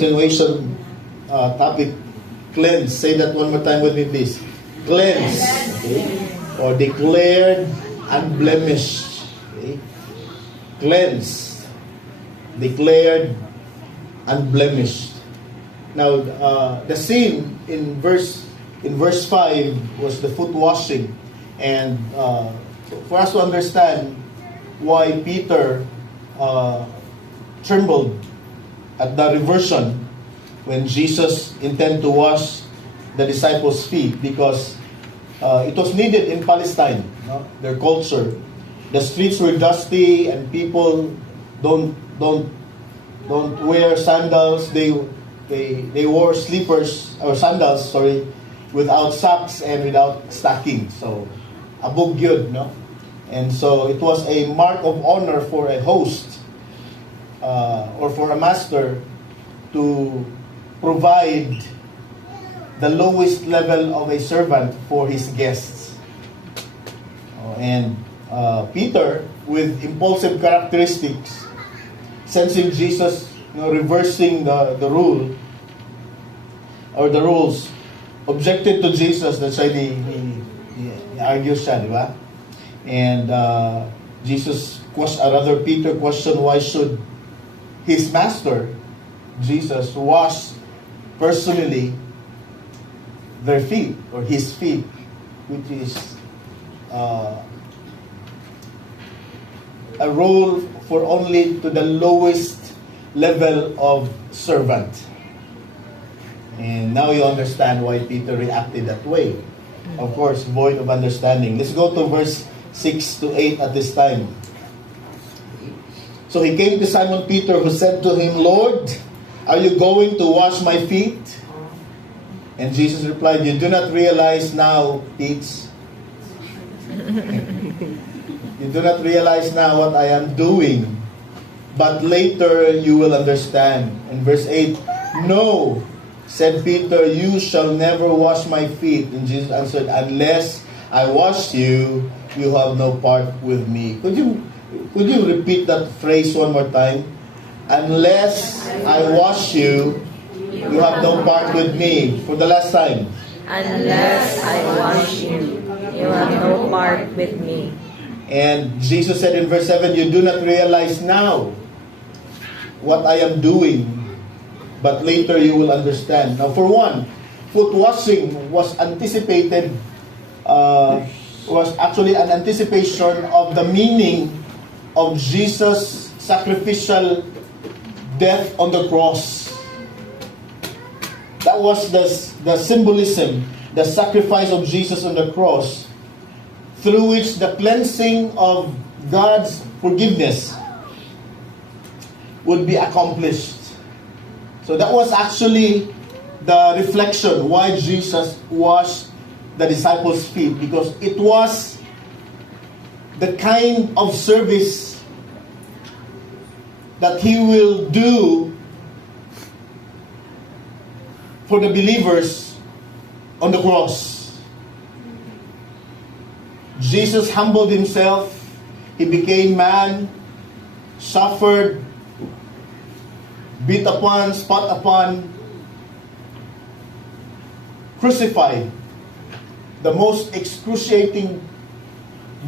Continuation topic, cleanse. Say that one more time with me, please. Cleanse. Okay. Or declared unblemished. Okay. Cleanse. Declared unblemished. Now, the scene in verse 5 was the foot washing. And for us to understand why Peter trembled at the reversion when Jesus intended to wash the disciples' feet, because it was needed in Palestine, their culture. The streets were dusty and people don't wear sandals. They wore slippers or sandals, without socks and without stocking. So abog yun, no? And so it was a mark of honor for a host or for a master to provide the lowest level of a servant for his guests. And Peter, with impulsive characteristics, sensing Jesus reversing the rule or the rules, objected to Jesus. That's why he argues siya, di ba? And Peter questioned why should his master, Jesus, wash personally their feet, or his feet, which is a role for only to the lowest level of servant. And now you understand why Peter reacted that way. Of course, void of understanding. Let's go to verse 6 to 8 at this time. So he came to Simon Peter, who said to him, "Lord, are you going to wash my feet?" And Jesus replied, "You do not realize now, Pete. You do not realize now what I am doing, but later you will understand." And verse 8, "No," said Peter, "you shall never wash my feet." And Jesus answered, "Unless I wash you, you have no part with me." Could you repeat that phrase one more time? Unless I wash you, you have no part with me. For the last time. Unless I wash you, you have no part with me. And Jesus said in verse 7, "You do not realize now what I am doing, but later you will understand." Now, for one, foot washing was anticipated, was actually an anticipation of the meaning of Jesus' sacrificial death on the cross. That was the symbolism, the sacrifice of Jesus on the cross, through which the cleansing of God's forgiveness would be accomplished. So that was actually the reflection why Jesus washed the disciples' feet, because it was the kind of service that he will do for the believers on the cross. Jesus humbled himself. He became man, suffered, beat upon, spat upon, crucified, the most excruciating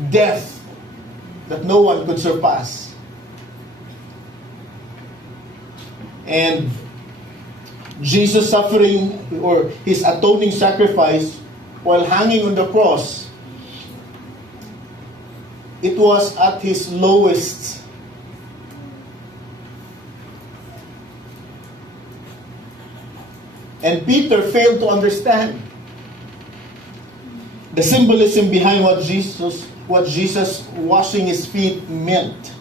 death that no one could surpass. And Jesus' suffering, or his atoning sacrifice while hanging on the cross, it was at his lowest. And Peter failed to understand the symbolism behind what Jesus washing his feet meant.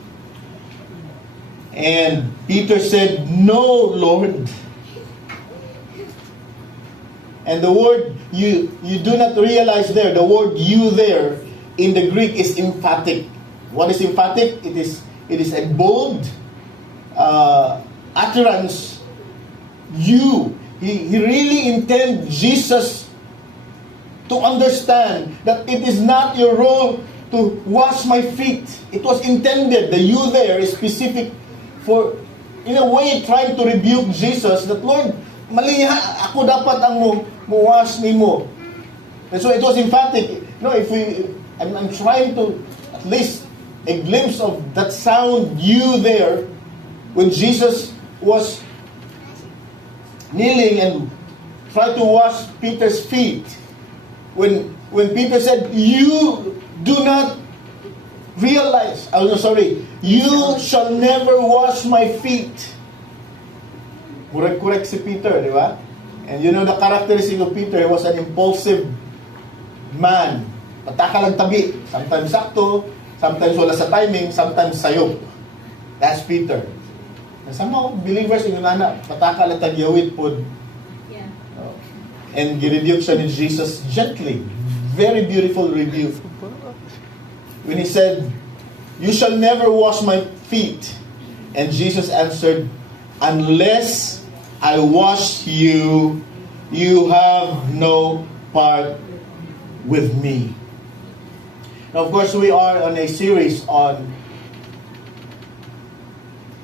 And Peter said, "No, Lord." And the word you do not realize there, the word "you" there in the Greek is emphatic. What is emphatic? It is a bold utterance. You. He really intended Jesus to understand that it is not your role to wash my feet. It was intended, the "you" there is specific for in a way, trying to rebuke Jesus that, Lord, mali ako dapat ang wash me mo. And so it was emphatic. I'm trying to at least a glimpse of that sound you there when Jesus was kneeling and tried to wash Peter's feet. When Peter said, you do not realize, you shall never wash my feet. Correct si Peter, di ba? And you know the characteristic of Peter, he was an impulsive man. Pataka lang tabi. Sometimes sakto, sometimes wala sa timing, sometimes sayop. That's Peter. And somehow, believers, yung nana, pataka lang tagyawit po. Yeah. And girebuke siya ni Jesus gently. Very beautiful rebuke. When he said, you shall never wash my feet. And Jesus answered, unless I wash you, you have no part with me. Now, of course, we are on a series on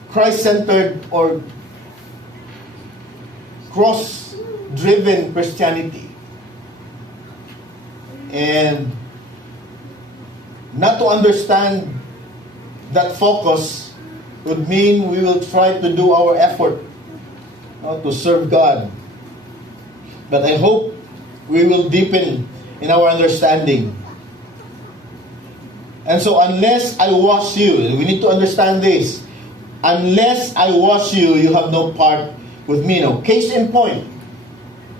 Christ-centered or cross-driven Christianity. And not to understand that focus would mean we will try to do our effort to serve God. But I hope we will deepen in our understanding. And so unless I wash you, we need to understand this. Unless I wash you, you have no part with me. Now, case in point.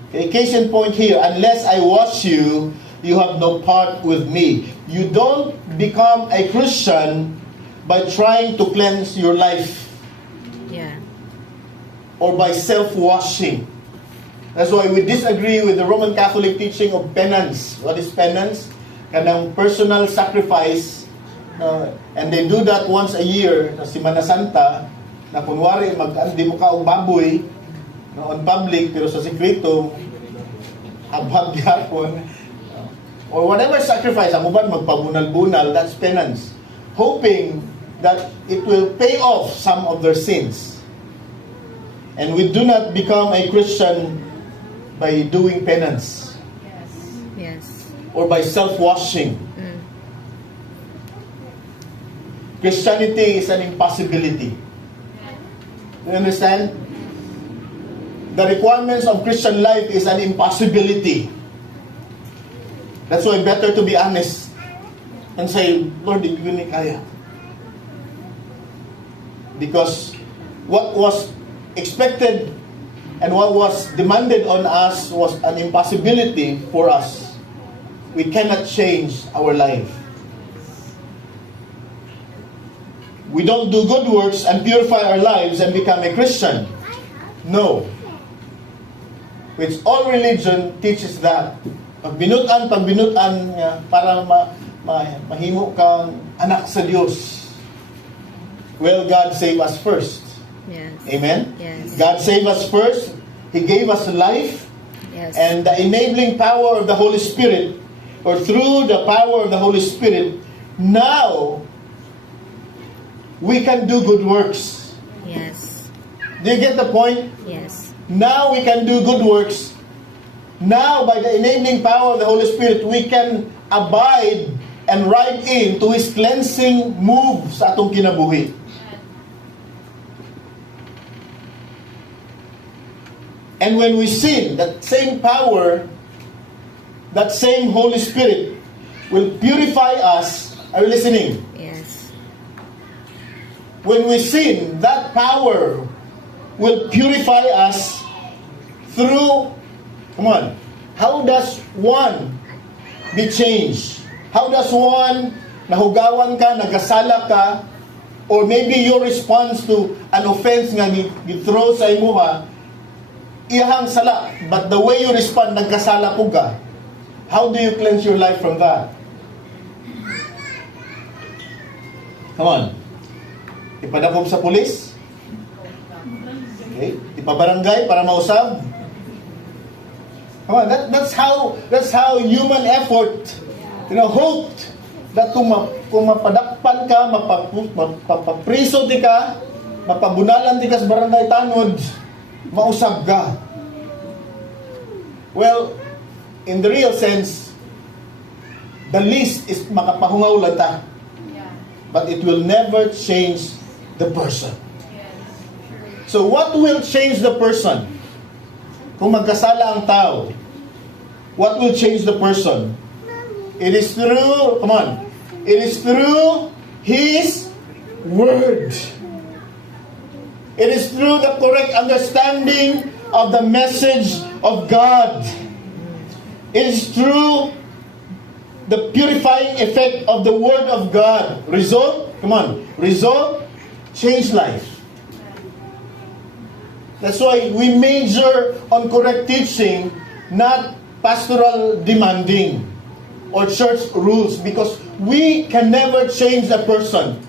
Okay, case in point here. Unless I wash you, you have no part with me. You don't become a Christian by trying to cleanse your life. Yeah. Or by self-washing. That's why we disagree with the Roman Catholic teaching of penance. What is penance? Kanang personal sacrifice. And they do that once a year sa Semana Santa, na kunwari mag-andi mo ka og baboy on public, pero sa sekreto habhag gyapon. Or whatever sacrifice, ang uban magpabunal-bunal, that's penance. Hoping that it will pay off some of their sins. And we do not become a Christian by doing penance. Yes. Or by self-washing. Christianity is an impossibility. Do you understand? The requirements of Christian life is an impossibility. That's why better to be honest and say, Lord, hindi ko ni kaya. Because what was expected and what was demanded on us was an impossibility for us. We cannot change our life. We don't do good works and purify our lives and become a Christian. No. Which all religion teaches that. Pagbinutan para mahimo kang anak sa Diyos. Well, God save us first. Yes. Amen? Yes. God save us first. He gave us life. Yes. And the enabling power of the Holy Spirit, or through the power of the Holy Spirit, now we can do good works. Yes. Do you get the point? Yes. Now we can do good works. Now, by the enabling power of the Holy Spirit, we can abide and ride in to His cleansing move sa atong kinabuhi. And when we sin, that same power, that same Holy Spirit will purify us. Are you listening? Yes. When we sin, that power will purify us through, come on, how does one be changed? How does one, nahugawan ka, nagasala ka, or maybe your response to an offense nga githrow sa imuha, iyahang sala, but the way you respond, nagkasala po ka. How do you cleanse your life from that? Come on. Ipadakop sa pulis? Okay. Ipabarangay para mausab? Come on, that's how human effort, hoped that kung mapadakpan ka, mapapriso di ka, mapabunalan di kas barangay tanod, mausab ka. Well, in the real sense, the least is makapahungaw lang ta. But it will never change the person. So what will change the person? Kung magkasala ang tao, what will change the person? It is through, it is through His Word. It is through the correct understanding of the message of God. It is through the purifying effect of the Word of God. Result? Result? Change life. That's why we major on correct teaching, not pastoral demanding or church rules, because we can never change a person.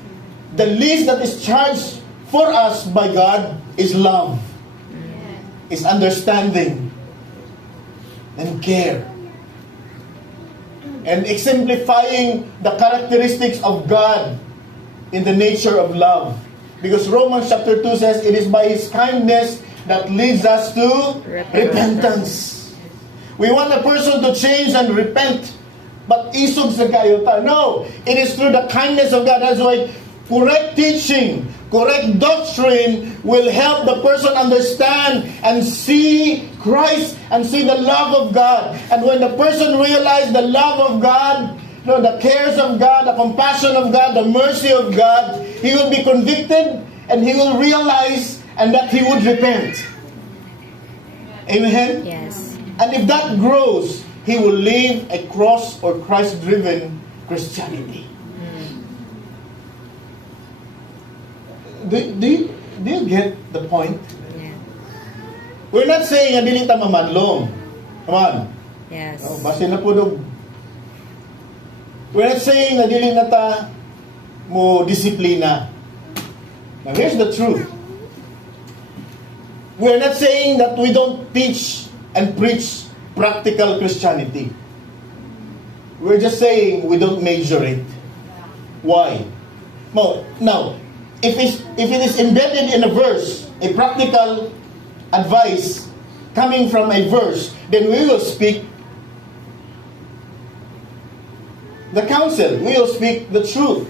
The least that is charged for us by God is love, is understanding, and care. And exemplifying the characteristics of God in the nature of love. Because Romans chapter 2 says, it is by His kindness that leads us to repentance. We want a person to change and repent, but isog sa kayo ta. No, it is through the kindness of God. That's why correct teaching, correct doctrine will help the person understand and see Christ and see the love of God. And when the person realizes the love of God, the cares of God, the compassion of God, the mercy of God, he will be convicted and he will realize and that he would repent. Amen? Yes. And if that grows, he will live a cross or Christ-driven Christianity. Do you get the point? Yeah. We're not saying na dili ta mamadlong. Come on. Yes. Basta na po dog. We're not saying na dili na ta mo disiplina. Now here's the truth. We're not saying that we don't teach and preach practical Christianity. We're just saying we don't measure it. Why? Now, if it is embedded in a verse, a practical advice coming from a verse, then we will speak the counsel. We will speak the truth.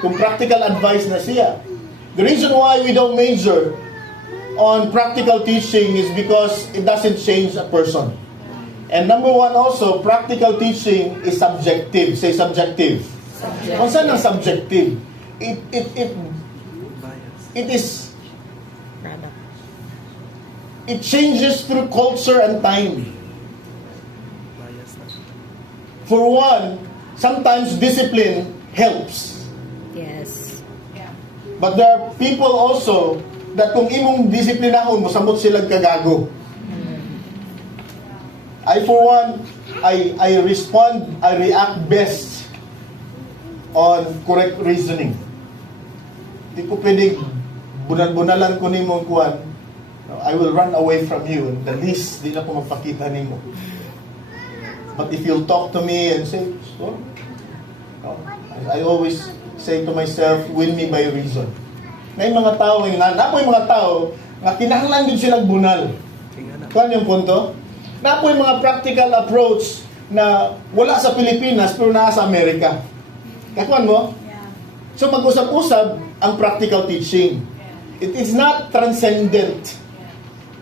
Kung practical advice na siya. The reason why we don't major on practical teaching is because it doesn't change a person. And number one also, practical teaching is subjective. Say subjective. Kung saan ang subjective? It is, it changes through culture and time. For one, sometimes discipline helps. Yes. But there are people also that kung imong disiplinahon, mosamot silang kagago. I for one, I react best on correct reasoning. Di ko pwedeng bunal-bunalan ko nimo kuan. I will run away from you. And the least, di na ko magpakita nimo. But if you'll talk to me and say, so, I always say to myself, win me by reason. May mga tao, napoy mga tao, nga kinahanglan din silang bunal. Kuan yung punto? Napoy mga practical approach na wala sa Pilipinas pero naa sa Amerika. Kakuan mo? So mag-usap-usap ang practical teaching. It is not transcendent.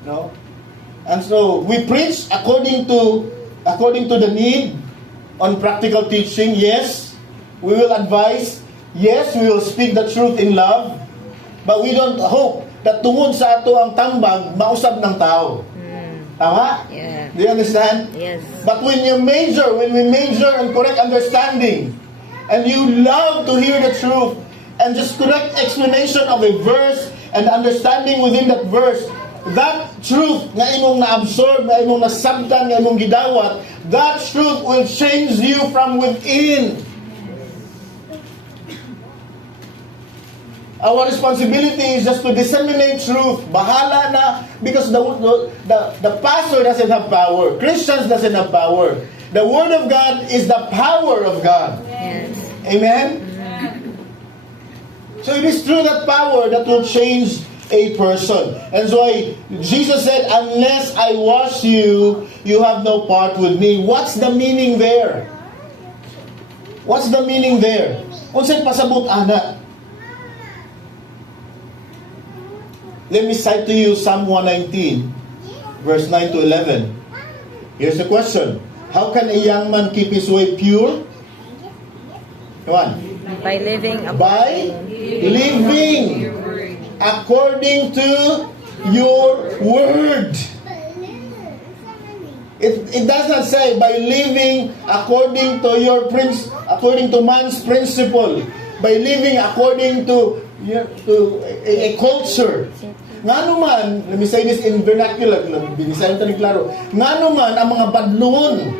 No? And so we preach according to the need on practical teaching. Yes, we will advise. Yes, we will speak the truth in love. But we don't hope that tungod sa ato ang tambag, mausab ng tao. Tama? Yeah. Do you understand? Yes. But when we major on correct understanding, and you love to hear the truth, and just correct explanation of a verse, and understanding within that verse, that truth na imong na-absorb, na imong nasabtan, na imong gidawat, that truth will change you from within. Our responsibility is just to disseminate truth. Bahala na, because the pastor doesn't have power. Christians doesn't have power. The Word of God is the power of God. Yes. Amen? So it is through that power that will change a person. And so Jesus said, unless I wash you, you have no part with me. What's the meaning there? What's the meaning there? Unsay pasabot ana? Let me cite to you Psalm 119, verse 9 to 11. Here's the question. How can a young man keep his way pure? Come on. By living By living according to your word. It does not say by living according to according to man's principle, by living according to a culture. Ngano man, let me say this in vernacular, binisayan ito ni klaro. Ngano man ang mga badlungon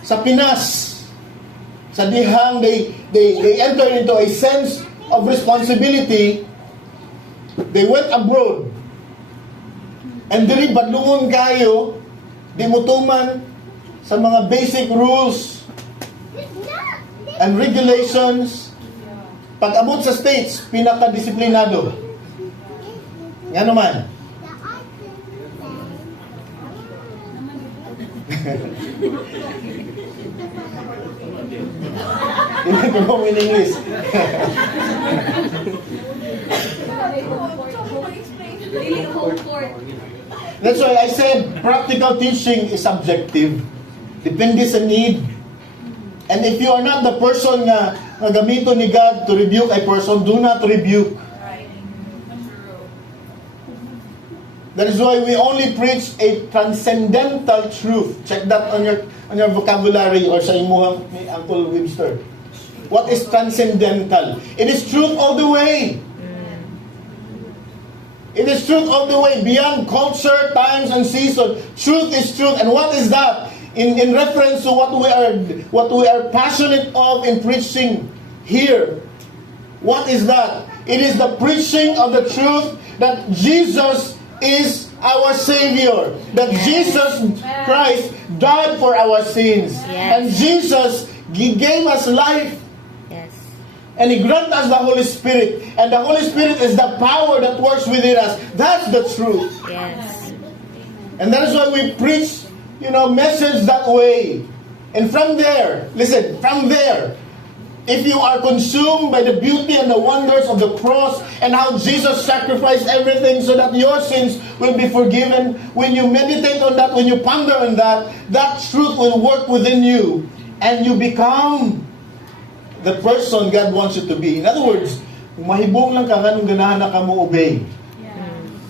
sa Pinas, sa dihang they enter into a sense of responsibility. They went abroad. And diri badlungon kayo, di mutuman sa mga basic rules and regulations. Pag abot sa States, pinaka-disiplinado. Nga naman. You want to go in English? That's why I said practical teaching is subjective. Depende sa need. And if you are not the person na gamito ni God to rebuke a person, do not rebuke. That is why we only preach a transcendental truth. Check that on your vocabulary or sa imuhang ni Uncle Webster. What is transcendental? It is truth all the way. It is truth all the way, beyond culture, times, and season. Truth is truth. And what is that? In reference to what we are passionate of in preaching here. What is that? It is the preaching of the truth that Jesus is our Savior. That Jesus Christ died for our sins. Yes. And Jesus gave us life. Yes. And He granted us the Holy Spirit. And the Holy Spirit is the power that works within us. That's the truth. Yes. And that is why we preach, message that way. And from there, listen, from there, if you are consumed by the beauty and the wonders of the cross and how Jesus sacrificed everything so that your sins will be forgiven, when you meditate on that, when you ponder on that, that truth will work within you and you become the person God wants you to be. In other words, kung mahibong lang ka nga nung ganahan na ka mo obey.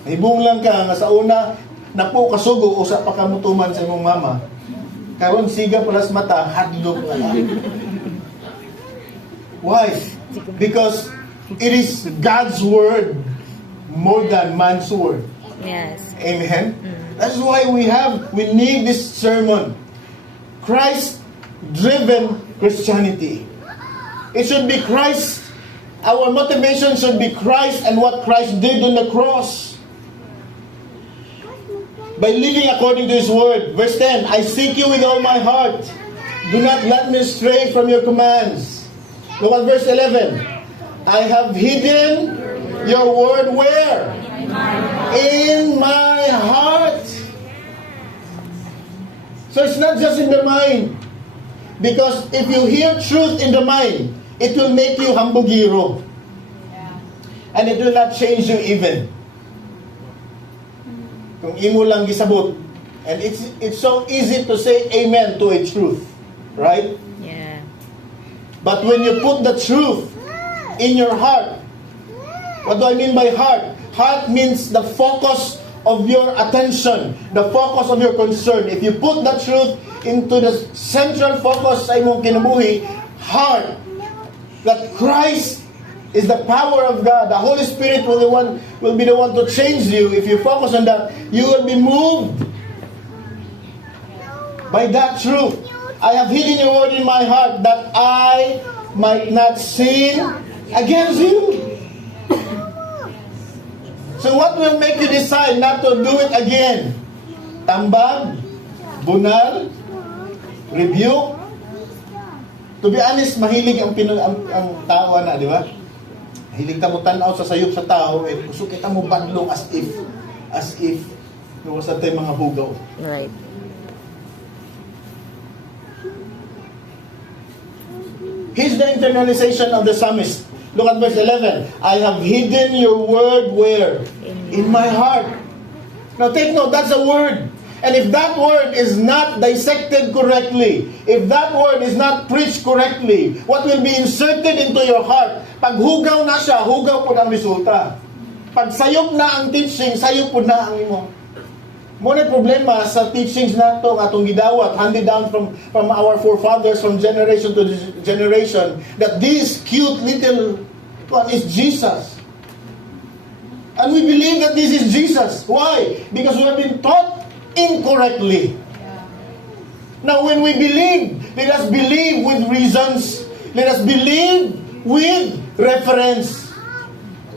Mahibong lang ka nga sa una, napo kasugo o sa pakamutuman sa imong mama. Karon siga palas mata, hadlok na lang. Why? Because it is God's word more than man's word. Yes. Amen? That's why we need this sermon. Christ-driven Christianity. It should be Christ. Our motivation should be Christ and what Christ did on the cross. By living according to His word. Verse 10, I seek you with all my heart. Do not let me stray from your commands. Look at verse 11. I have hidden your word where? In my heart. So it's not just in the mind. Because if you hear truth in the mind, it will make you hambugiro. And it will not change you even. Kung imo lang gisabot. And it's so easy to say amen to a truth. Right? Yeah. But when you put the truth in your heart, what do I mean by heart? Heart means the focus of your attention, the focus of your concern. If you put the truth into the central focus sa imong kinabuhi, heart, that Christ is the power of God, the Holy Spirit will be the one to change you. If you focus on that, you will be moved by that truth. I have hidden your word in my heart that I might not sin against you. So what will make you decide not to do it again? Tambag? Bunal? Rebuke? To be honest, mahilig ang tao na, di ba? Hiling ka mo tanaw sa sayop sa tao, gusto kita mo badlong as if was natin mga hugaw. Right. Here's the internalization of the psalmist. Look at verse 11. I have hidden your word where? In my heart. Now take note, that's a word. And if that word is not dissected correctly, if that word is not preached correctly, what will be inserted into your heart? Pag hugaw na siya, hugaw po ang resulta. Pag sayop na ang teaching, sayop po na ang imo. Muna problema sa teachings na ito, atong gidawat, handed down from our forefathers, from generation to generation, that this cute little one is Jesus. And we believe that this is Jesus. Why? Because we have been taught incorrectly. Now when we believe, let us believe with reasons. Let us believe with reference.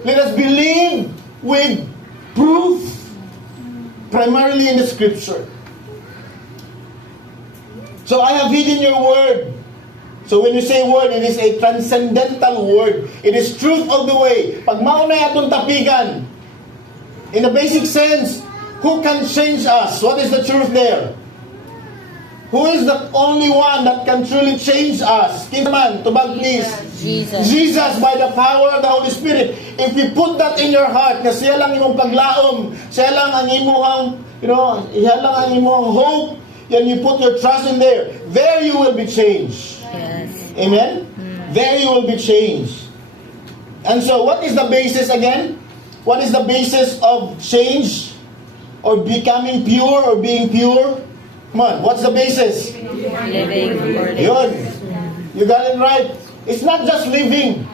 Let us believe with proof, primarily in the scripture. So I have hidden your word. So when you say word, it is a transcendental word. It is truth of the way. Pag maunay atong tapigan, in a basic sense, who can change us? What is the truth there? Who is the only one that can truly change us? Kinman, tubag please. Jesus. Jesus by the power of the Holy Spirit. If you put that in your heart, na siya lang imong paglaom, siya lang ang imong, siya lang ang imong hope, and you put your trust in there you will be changed. Yes. Amen? There you will be changed. And so, what is the basis again? What is the basis of change? Or becoming pure or being pure? Come on, what's the basis? Living according. Yun. You got it right. It's not just living.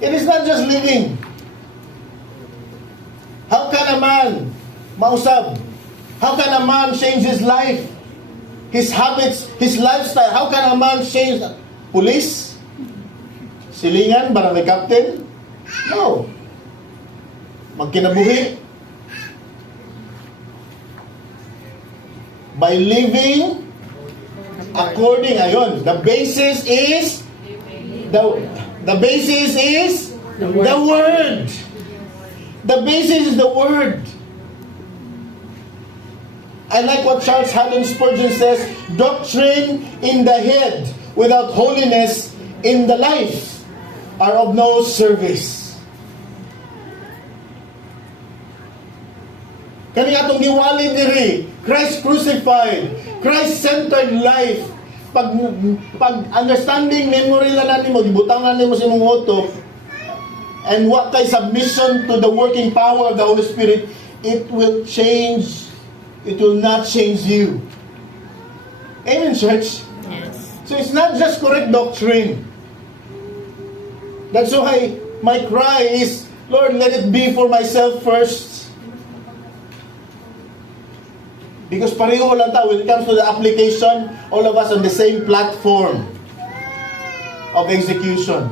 It is not just living. How can a man mausab? How can a man change his life? His habits, his lifestyle? How can a man change? Police? Silingan? Barangay captain? No. Magkinabuhi? By living according, ayun, the basis is the basis is the word. The basis is the word. I like what Charles Haddon Spurgeon says, doctrine in the head without holiness in the life are of no service. Kani atong giwali diri, Christ crucified, Christ-centered life. Pag understanding memory lang natin mo, gibutang natin mo sa imong utok, and what kay submission to the working power of the Holy Spirit, it will change. It will not change you. Amen, church? Yes. So it's not just correct doctrine. That's why my cry is, Lord, let it be for myself first. Because pareho lang tayo, when it comes to the application, all of us on the same platform of execution.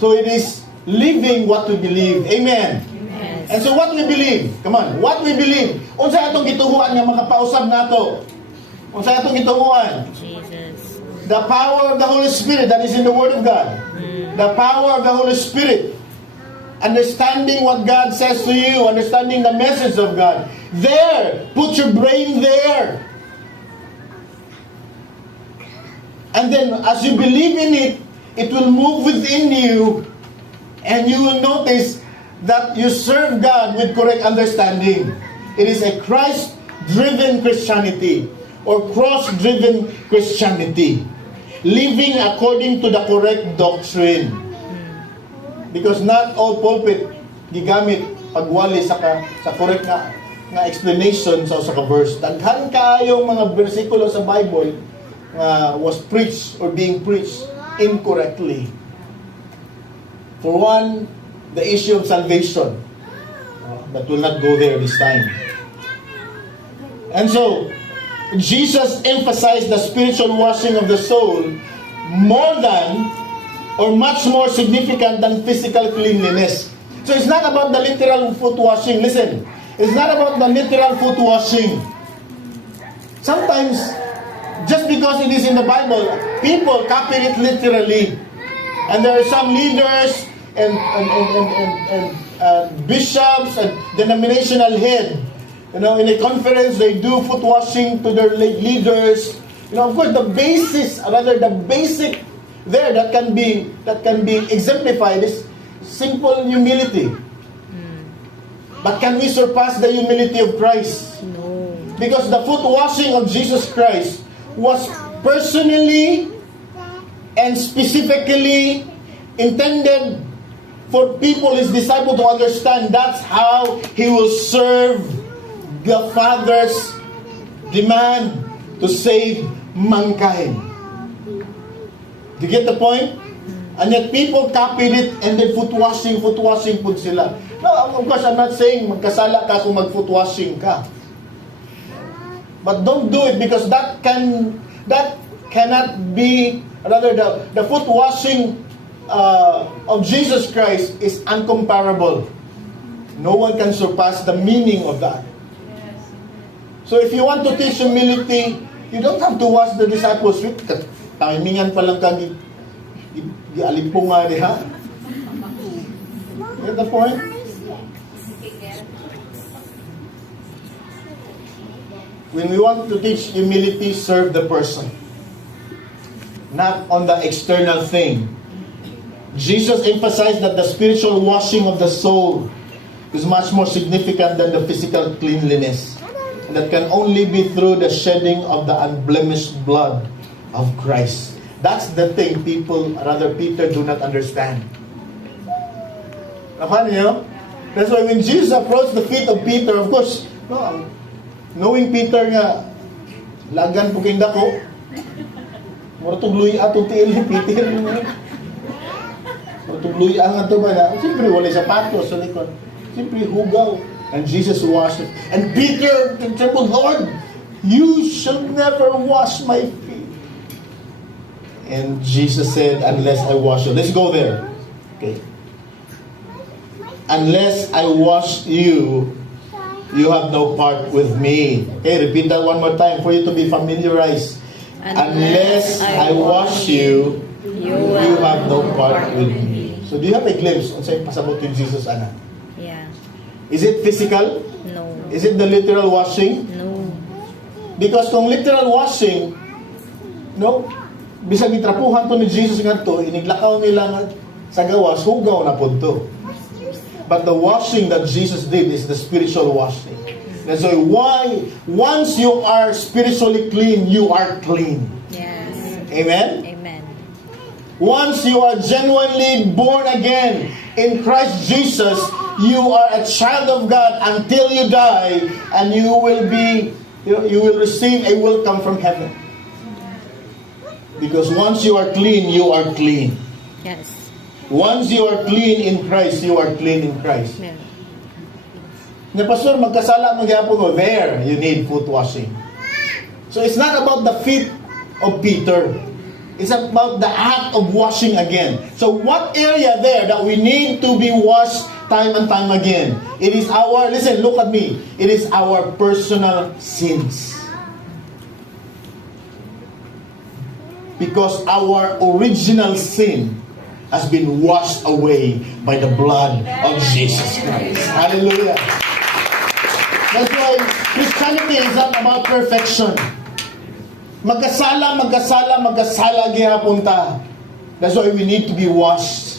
So it is living what we believe. Amen. Yes. And so what we believe, come on, what we believe, unsa atong gituhuan nga makapausab nato? Unsa atong gituhuan? Jesus. The power of the Holy Spirit that is in the Word of God. The power of the Holy Spirit. Understanding what God says to you, understanding the message of God. There, put your brain there. And then as you believe in it, it will move within you, and you will notice that you serve God with correct understanding. It is a Christ-driven Christianity or cross-driven Christianity. Living according to the correct doctrine. Because not all pulpit gigamit pagwali sa correct nga explanation sa verse. Daghan kaayong mga bersikulo sa Bible was preached or being preached incorrectly. For one, the issue of salvation. But we'll not go there this time. And so, Jesus emphasized the spiritual washing of the soul more than or much more significant than physical cleanliness. So it's not about the literal foot washing. Listen, it's not about the literal foot washing. Sometimes, just because it is in the Bible, people copy it literally. And there are some leaders and bishops and denominational head. In a conference, they do foot washing to their leaders. Of course, the basic there that can be exemplified is simple humility. But can we surpass the humility of Christ? No. Because the foot washing of Jesus Christ was personally and specifically intended for people, His disciples, to understand that's how He will serve the Father's demand to save mankind. Do you get the point? And yet people copied it and then foot washing po sila. No, of course, I'm not saying magkasala ka kung mag-foot washing ka. But don't do it because that cannot be, rather the foot washing of Jesus Christ is uncomparable. No one can surpass the meaning of that. So if you want to teach humility, you don't have to wash the disciples' feet. Timingan pa lang ka di alipong nga diha. Get the point? When we want to teach humility, serve the person, not on the external thing. Jesus emphasized that the spiritual washing of the soul is much more significant than the physical cleanliness. And that can only be through the shedding of the unblemished blood of Christ. That's the thing Peter do not understand. That's why when Jesus approached the feet of Peter, of course, knowing Peter nga, lagan po kayong dako, marutugluy atong tiil ni Peter. Marutugluy ang ato ba na, siyempre wala sapatos sa likod. Siyempre hugaw. And Jesus washed it. And Peter trembled, Lord, you shall never wash my feet. And Jesus said, unless I wash you. Let's go there. Okay. Unless I wash you, you have no part with me. Okay, repeat that one more time for you to be familiarized. Unless I wash you, you have no part with me. So do you have a glimpse on sa'yo pasabot to Jesus, Ana? Yeah. Is it physical? No. Is it the literal washing? No. Because kung literal washing, bisag itrapuhan to ni Jesus nga to, iniglakaw nila nga sa gawas, hugaw na po to. But the washing that Jesus did is the spiritual washing. That's why once you are spiritually clean, you are clean. Yes. Amen? Amen. Once you are genuinely born again in Christ Jesus, you are a child of God until you die, and you will receive a welcome from heaven. Because once you are clean, you are clean. Yes. Once you are clean in Christ, you are clean in Christ. Yeah. Na pastor, magkasala magyapon ko, there you need foot washing. So it's not about the feet of Peter. It's about the act of washing again. So what area there that we need to be washed time and time again? It is our, listen, look at me. It is our personal sins. Because our original sin has been washed away by the blood of Jesus Christ. Hallelujah. That's why Christianity is not about perfection. Magkasala gihapon ta. That's why we need to be washed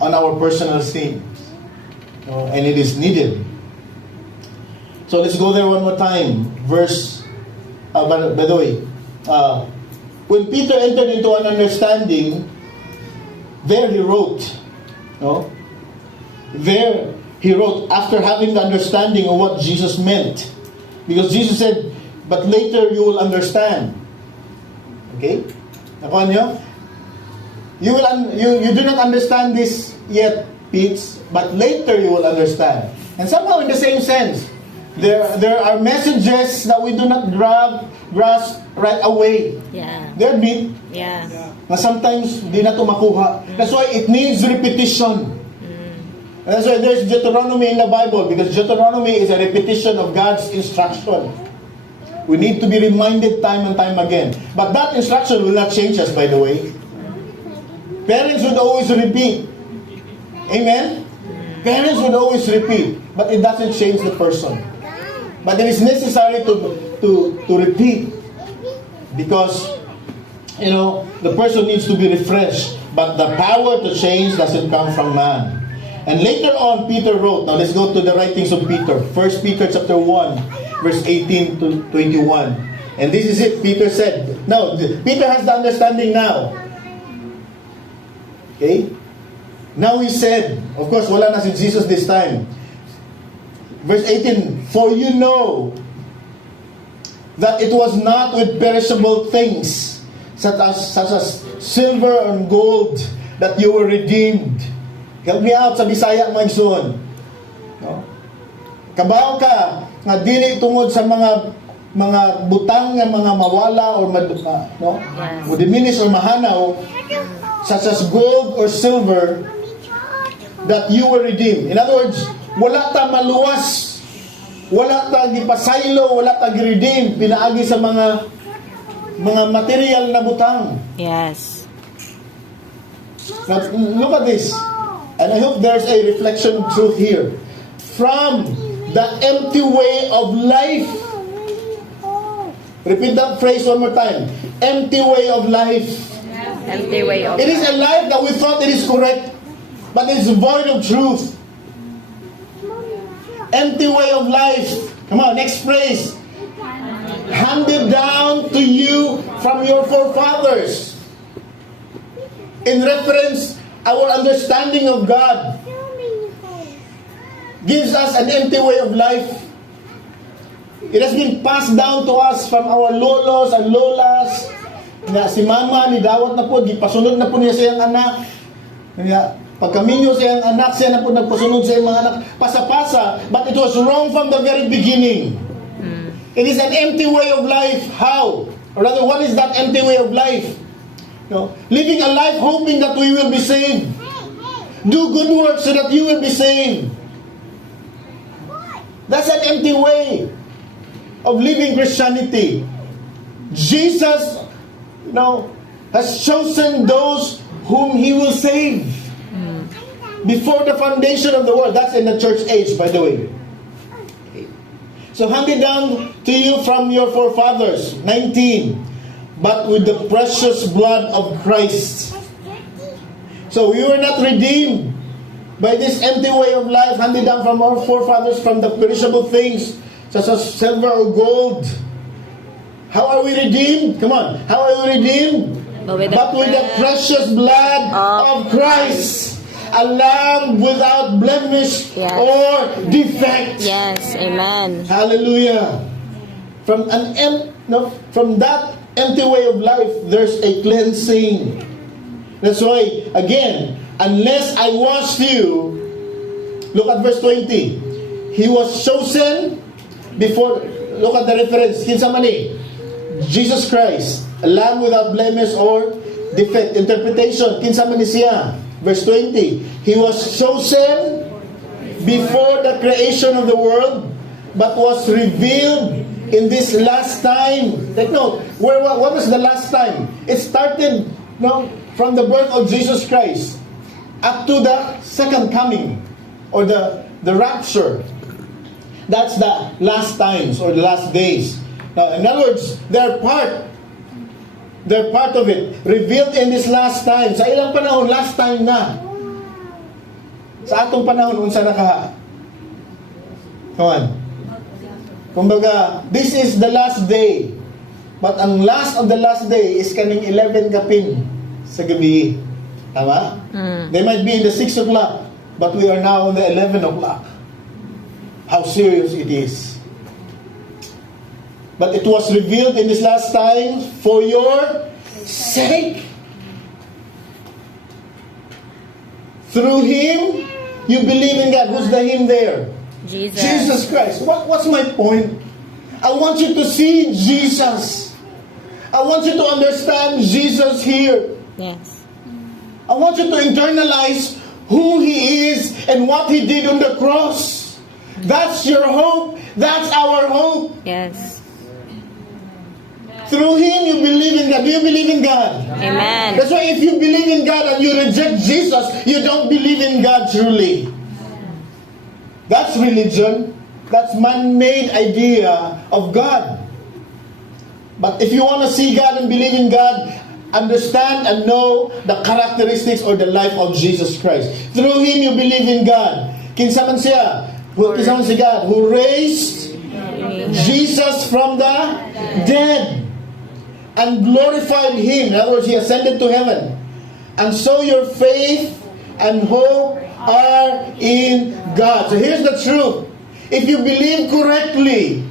on our personal sins. And it is needed. So let's go there one more time. Verse, by the way, when Peter entered into an understanding, there he wrote, there he wrote, after having the understanding of what Jesus meant. Because Jesus said, but later you will understand. Okay? Nakuha niyo? You do not understand this yet, Pete, but later you will understand. And somehow in the same sense, there are messages that we do not grasp right away. Yeah. They're deep. Yeah. Na sometimes di na ito makuha. That's why it needs repetition. That's why there's Deuteronomy in the Bible, because Deuteronomy is a repetition of God's instruction. We need to be reminded time and time again. But that instruction will not change us, by the way. Parents would always repeat. Amen? Parents would always repeat, but it doesn't change the person. But it is necessary to repeat because, the person needs to be refreshed. But the power to change doesn't come from man. And later on, Peter wrote, now let's go to the writings of Peter. 1 Peter chapter 1, verse 18 to 21. And this is it, Peter said. Now, Peter has the understanding now. Okay? Now he said, of course, wala na si Jesus this time. Verse 18, for you know that it was not with perishable things, such as silver and gold, that you were redeemed. Help me out sa Bisaya, my son. No? Kabaw ka, nga dili tungod sa mga butang nga mga mawala or diminish or mahanaw, such as gold or silver, that you were redeemed. In other words, wala ta maluwas, wala ta gipasaylo, wala ta gi-redeem, pinaagi sa mga material na butang. Yes. Now, look at this. And I hope there's a reflection of truth here. From the empty way of life. Repeat that phrase one more time. Empty way of life. Empty way of It is a life that we thought it is correct, but it's void of truth. Empty way of life. Come on, next phrase. Handed down to you from your forefathers. In reference, our understanding of God gives us an empty way of life. It has been passed down to us from our lolos and lolas. Na si mama, ni dawat na po, gipasunod na po niya siyang anak. Pagkaminyo siyang anak, siya na po nagpasunod sa mga anak. Pasa-pasa, but it was wrong from the very beginning. It is an empty way of life. How? Or rather, what is that empty way of life? Living a life hoping that we will be saved. Do good works so that you will be saved. That's an empty way of living Christianity. Jesus, has chosen those whom He will save. Before the foundation of the world. That's in the church age, by the way. So handed down to you from your forefathers. 19. But with the precious blood of Christ. So we were not redeemed by this empty way of life handed down from our forefathers, from the perishable things such as silver or gold. How are we redeemed? Come on. How are we redeemed? But with the precious blood of Christ. A lamb without blemish or defect. Yes, amen. Hallelujah. From that empty way of life, there's a cleansing. That's why, again, unless I washed you, look at verse 20. He was chosen before, look at the reference. Kinsa man ni? Jesus Christ, a lamb without blemish or defect. Interpretation, kinsa man ni siya? Verse 20. He was chosen before the creation of the world, but was revealed in this last time. Take note. What was the last time? It started from the birth of Jesus Christ up to the second coming or the rapture. That's the last times or the last days. Now, in other words, they're part of it. Revealed in this last time. Sa ilang panahon, last time na. Sa atong panahon, unsa na ka? Come on. Kumbaga, this is the last day. But ang last of the last day is kaning 11 kapin sa gabi. Tama? They might be in the 6 o'clock, but we are now on the 11 o'clock. How serious it is. But it was revealed in this last time for your sake. Through Him, you believe in God. Who's the Him there? Jesus Christ. What's my point? I want you to see Jesus. I want you to understand Jesus here. Yes. I want you to internalize who He is and what He did on the cross. That's your hope. That's our hope. Yes. Through Him, you believe in God. Do you believe in God? Amen. That's why if you believe in God and you reject Jesus, you don't believe in God truly. That's religion. That's man-made idea of God. But if you want to see God and believe in God, understand and know the characteristics or the life of Jesus Christ. Through Him, you believe in God. Kinsa man siya? Kinsa man si God? Who raised Jesus from the dead and glorified Him. In other words, He ascended to heaven. And so your faith and hope are in God. So here's the truth. If you believe correctly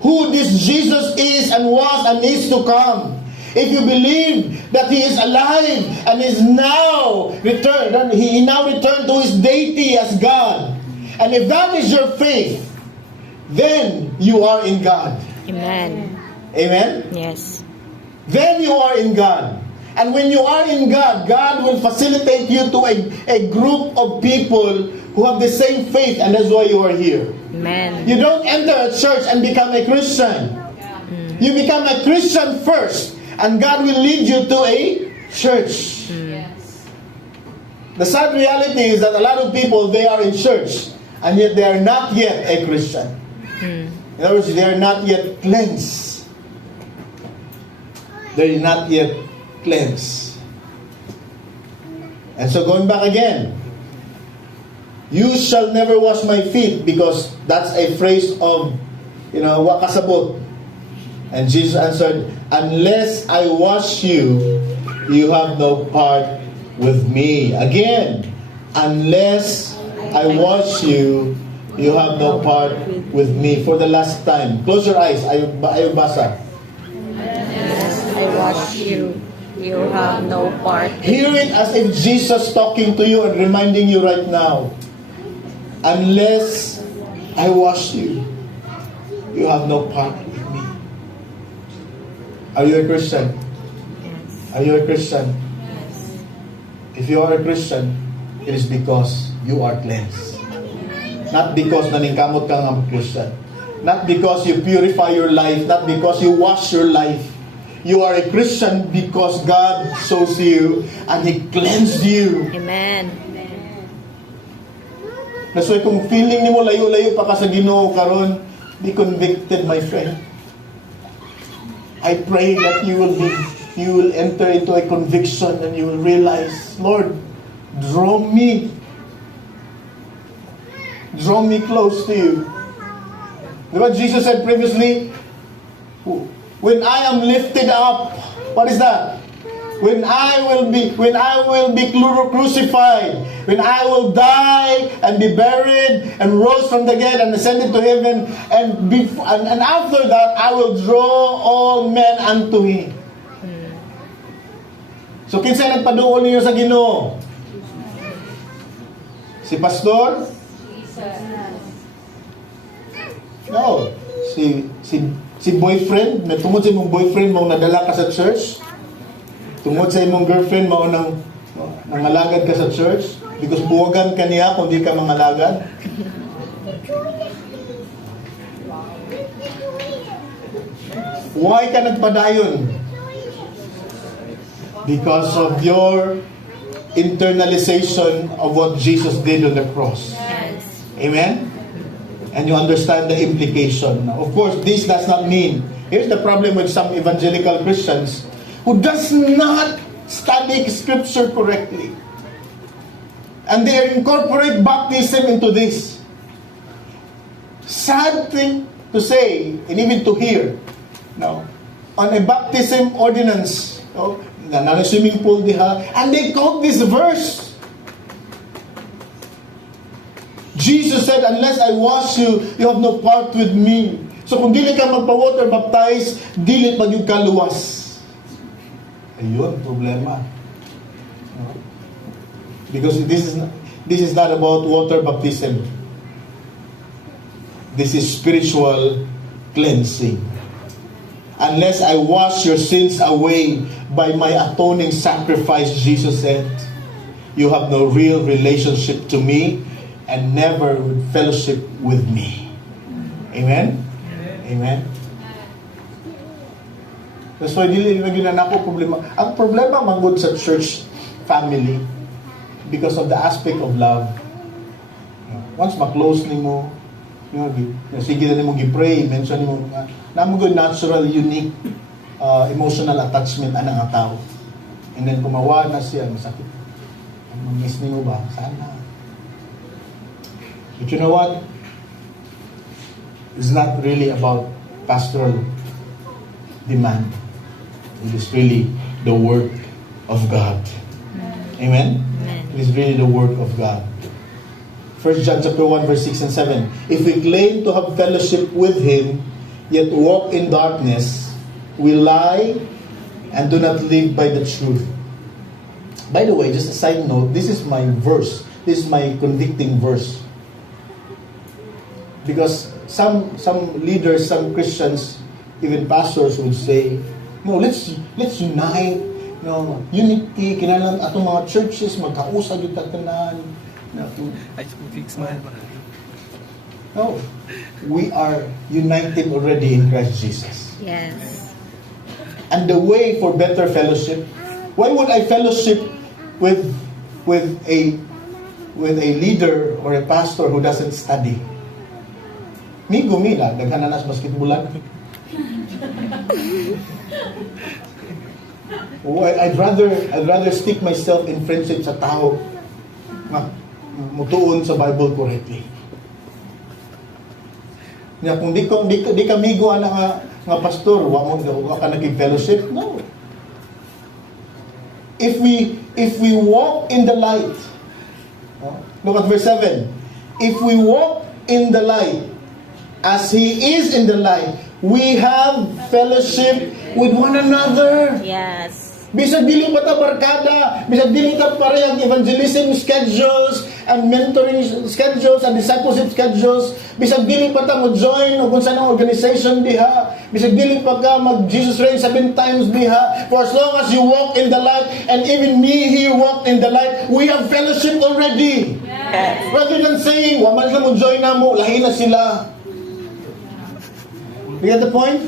who this Jesus is and was and is to come, if you believe that He is alive and is now returned, He now returned to His deity as God, and if that is your faith, then you are in God. Amen. Amen? Yes. Then you are in God. And when you are in God, God will facilitate you to a group of people who have the same faith, and that's why you are here. Amen. You don't enter a church and become a Christian. You become a Christian first, and God will lead you to a church. The sad reality is that a lot of people, they are in church, and yet they are not yet a Christian. In other words, they are not yet cleansed. They are not yet cleansed. And so going back again, you shall never wash my feet, because that's a phrase of, wa kasabot. And Jesus answered, unless I wash you, you have no part with me. Again, unless I wash you, you have no part with me. For the last time. Close your eyes. Ayaw basa. Unless I wash you, you have no part. Hear it as if Jesus talking to you and reminding you right now. Unless I wash you, you have no part with me. Are you a Christian? Yes. Are you a Christian? Yes. If you are a Christian, it is because you are cleansed. Not because naningkamot ka ng Christian. Not because you purify your life. Not because you wash your life. You are a Christian because God chose you and He cleansed you. Amen. That's why kung feeling ni mo layo-layo pa ka sa Ginoo karon, be convicted, my friend. I pray that you will enter into a conviction and you will realize, Lord, draw me close to you. What Jesus said previously, when I am lifted up, what is that? When I will be crucified, when I will die and be buried and rose from the dead and ascended to heaven, and after that I will draw all men unto Him. So kinsa nagpaduol niyo sa Ginoo? Si pastor? No. Si boyfriend, tungod sa imong boyfriend mo nadala ka sa church? Tungod sa imong girlfriend mo nangalagad ka sa church? Because buwagan ka niya kung di ka mangalagad? Why ka nagpadayon? Because of your internalization of what Jesus did on the cross. Yes. Amen? And you understand the implication. Now, of course, this does not mean, here's the problem with some evangelical Christians who does not study Scripture correctly. And they incorporate baptism into this. Sad thing to say, and even to hear, no, on a baptism ordinance, no, na swimming pool diha, and they quote this verse. Jesus said, unless I wash you, you have no part with me. So kung dili ka magpa-water baptize, dili pag yung kaluwas. Ayun, problema. Because this is not about water baptism. This is spiritual cleansing. Unless I wash your sins away by my atoning sacrifice, Jesus said, you have no real relationship to me and never fellowship with me. Amen? Amen? That's why dili na ako problema. Ang problema manggod sa church family because of the aspect of love. Once ma-close nimo, sige na nimo gi-pray, mention nimo namo good natural, unique emotional attachment anang tao. And then kumawa na siya, masakit. Mag-miss nimo ba? Sana. But you know what? It's not really about pastoral demand. It is really the work of God. Amen? It is really the work of God. 1 John chapter 1 verse 6 and 7. If we claim to have fellowship with Him, yet walk in darkness, we lie and do not live by the truth. By the way, just a side note, this is my verse. This is my convicting verse. Because some leaders, some Christians, even pastors would say, no, let's unite. No, unity, kinalang atong mga churches magkausap yung tatanan. No, we are united already in Christ Jesus. Yes. And the way for better fellowship, why would I fellowship with a leader or a pastor who doesn't study? Mi gumila, daghan na nas basketballan. I'd rather stick myself in friendship sa tao nga mutuon sa Bible correctly. Nya kung di ka migo ana nga pastor, wa ka naging-fellowship. No. If we walk in the light. Look at verse 7. If we walk in the light as He is in the light, we have fellowship with one another. Yes. Bisag dili pa ta barkada, bisag dili ta parehang evangelism schedules and mentoring schedules and discipleship schedules, bisag dili pa ta mo-join o kung saan ang organization diha, bisag dili pa ka mag-Jesus Reign 7 times diha, for as long as you walk in the light, and even me here walk in the light, we have fellowship already. Yes. Rather than saying, wa man na mo-join na mo, lahi na sila. You get the point?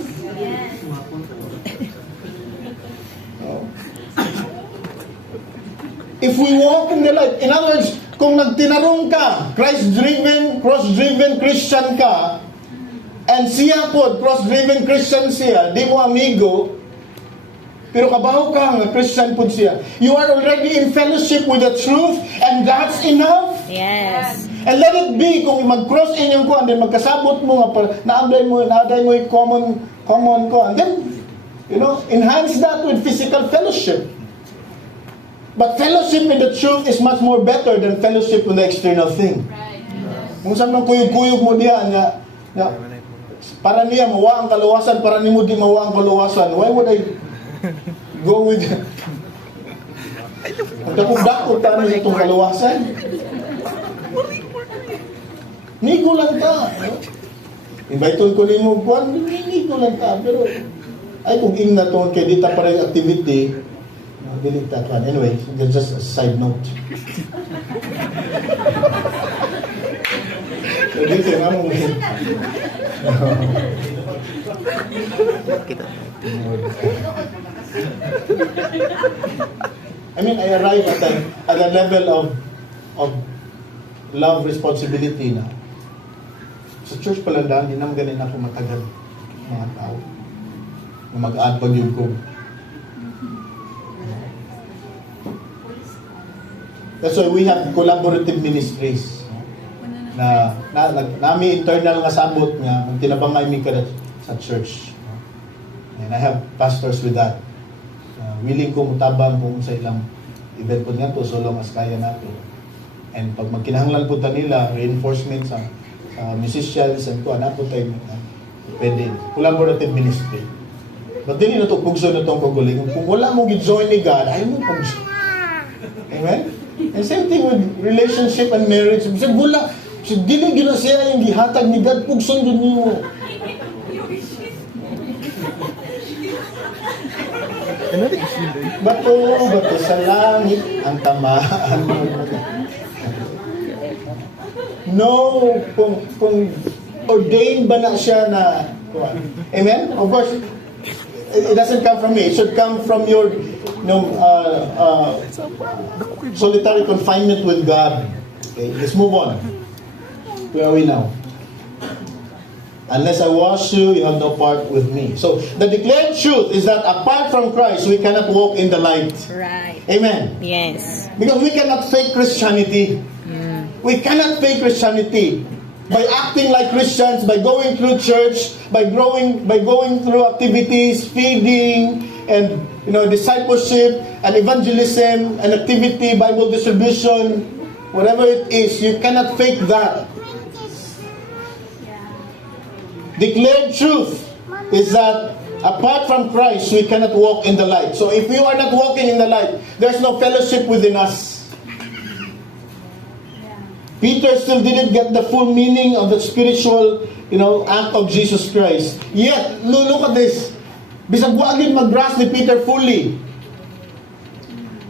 If we walk in the light, in other words, kung nagtinarong ka, Christ-driven, cross-driven Christian ka, and siya po, cross-driven Christian siya, di mo amigo, pero kabaho ka nga, Christian po siya, you are already in fellowship with the truth, and that's enough. Yes. And let it be, kung mag-cross in yung kuhan, then magkasabot mo nga, naaday mo yung common kuhan, then, enhance that with physical fellowship. But fellowship in the truth is much more better than fellowship with the external thing. Right. Kung saan nang kuyog-kuyog mo diyan na para niya mawa ang kaluwasan, para nimo di mawa ang kaluwasan, why would I go with ang dakog-dakog ta niya itong kaluwasan? Nigo lang ta. Invite ko nimo kuan, nigo lang ta, pero ay kung ing na to kay dita para yung activity, delete that one. Anyway, just a side note. Dito nga mo. I mean, I arrive at a level of love responsibility na. Sa church pala dahil, hindi naman ganin ako matagal mga tao. Mag-add pa yun ko. That's why we have collaborative ministries na nami internal nga sabot nga ang tinabangay mi kada sa church. And I have pastors with that. Willing ko mutabang kung sa ilang event po nga to so long as kaya nato. And pag magkinahanglan po ta nila reinforcement sa musicians and ko anak po tayo pwede collaborative ministry. But din ito pugso na tong kaguling. Kung wala mo gi-join ni God, ay mo pugso. Amen? And same thing with relationship and marriage. Bisag wala, dili gina siya yung gihatag ni God, pugson din niyo. Bato sa langit ang tamaan. No, kung ordained ba na siya na, amen? Of course, It doesn't come from me. It should come from your solitary confinement with God. Okay, let's move on. Where are we now? Unless I wash you, you have no part with me. So, the declared truth is that apart from Christ, we cannot walk in the light. Right. Amen. Yes. Because we cannot fake Christianity. We cannot fake Christianity by acting like Christians, by going through church, by going through activities, feeding, and discipleship, and evangelism, and activity, Bible distribution, whatever it is. You cannot fake that. Declared truth is that apart from Christ, we cannot walk in the light. So if we are not walking in the light, there's no fellowship within us. Peter still didn't get the full meaning of the spiritual, act of Jesus Christ. Yet, look at this. Bisag wagin mag-grasp ni Peter fully.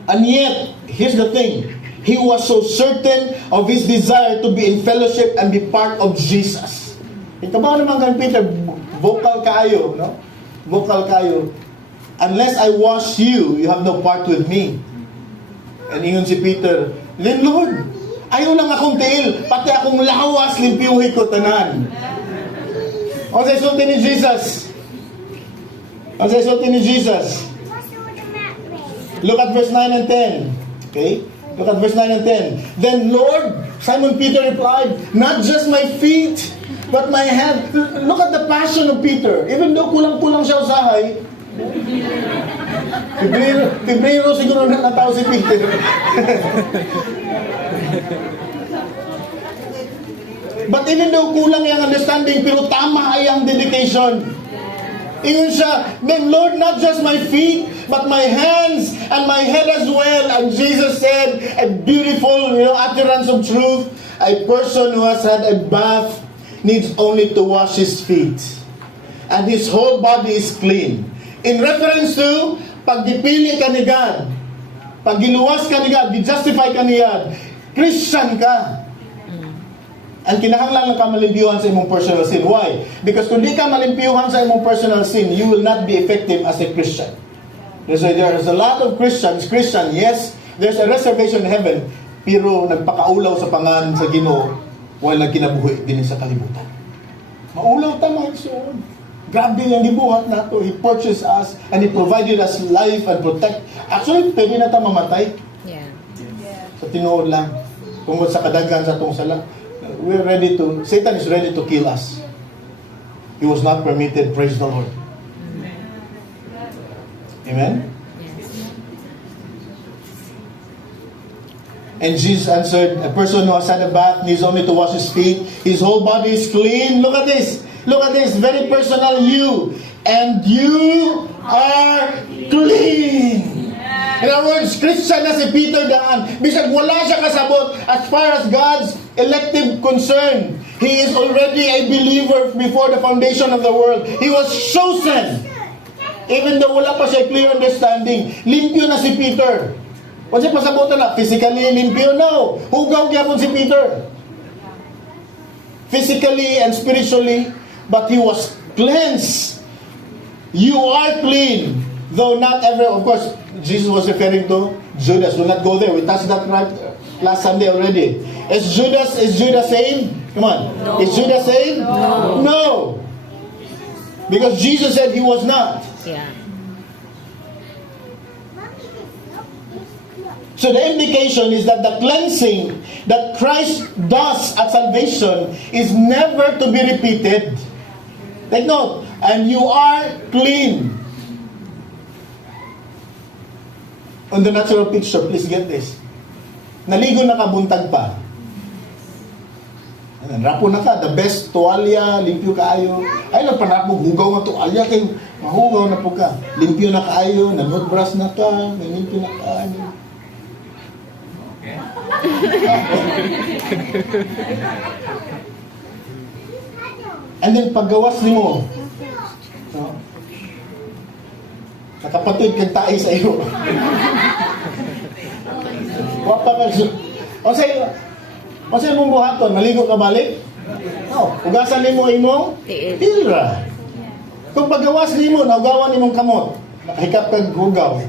And yet, here's the thing. He was so certain of his desire to be in fellowship and be part of Jesus. Ito ba naman kan Peter, vocal kayo, no? Vocal kayo. Unless I wash you, you have no part with me. And ingon si Peter, then Lord, ayaw lang akong tiil, pati akong lawas, limpiyuhi ko tanan. O sa isulti ni Jesus. O sa isulti ni Jesus. Look at verse 9 and 10. Okay? Look at verse 9 and 10. Then Lord, Simon Peter replied, not just my feet, but my hand. Look at the passion of Peter. Even though kulang-kulang siya usahay, Pebrero siguro na natao si Peter. But even though kulang yung understanding, pero tama ay ang dedication. Ingon siya, then Lord, not just my feet, but my hands and my head as well. And Jesus said, a beautiful utterance of truth, a person who has had a bath needs only to wash his feet, and his whole body is clean. In reference to, pag gipili ka ni God, pag giluwas ka ni God, gi-justify ka ni God, Christian ka. Ang kinahanglan lang ka malimpiyuhan sa imong personal sin. Why? Because kung di ka malimpiyuhan sa imong personal sin, you will not be effective as a Christian. There's a lot of Christians, yes, there's a reservation in heaven, pero nagpakaulaw sa pangan sa Ginoo, wala kinabuhi din sa kalibutan. Maulaw tama yun. Grabe yung gibuhat nato. He purchased us and He provided us life and protect. Actually, pwede na tayo mamatay. Yeah. Sa tinuod lang. Tungkol sa kadaghan sa itong sala. Satan is ready to kill us. He was not permitted. Praise the Lord. Amen? And Jesus answered, a person who has had a bath needs only to wash his feet. His whole body is clean. Look at this. Look at this. Very personal. You. And you are clean. In other words, Christian na si Peter daan. Bisag wala siya kasabot as far as God's elective concern. He is already a believer before the foundation of the world. He was chosen. Even though wala pa siya clear understanding. Limpyo na si Peter. Kung siya pasabutan na, physically limpyo? No. Hugaw gyapon si Peter. Physically and spiritually, but he was cleansed. You are clean. Though not ever, of course, Jesus was referring to Judas. We'll not go there. We touched that right last Sunday already. Is Judas saved? Come on. No. Is Judas saved? No. No. Because Jesus said he was not. Yeah. So the indication is that the cleansing that Christ does at salvation is never to be repeated. Take note. And you are clean. On the natural picture, please get this. Naligo na ka, buntag pa. Rapo na ka, the best tuwalya, limpyo kaayo. Ay, nagpanapog, hugaw nga tuwalya, kay mahugaw na po ka. Limpyo na kaayo, nag-brush na ka, limpyo na kaayo. And then paggawas nimo, no? Nakapatid kang tae sa iyo. Wapa ka siya. O sa imong buhaton, maligo ka balik? No. Ugasan nimo imong Tiil. tilra. Kung pagawas nimo, naugawan nimong kamot, nakahikap kag hugaw.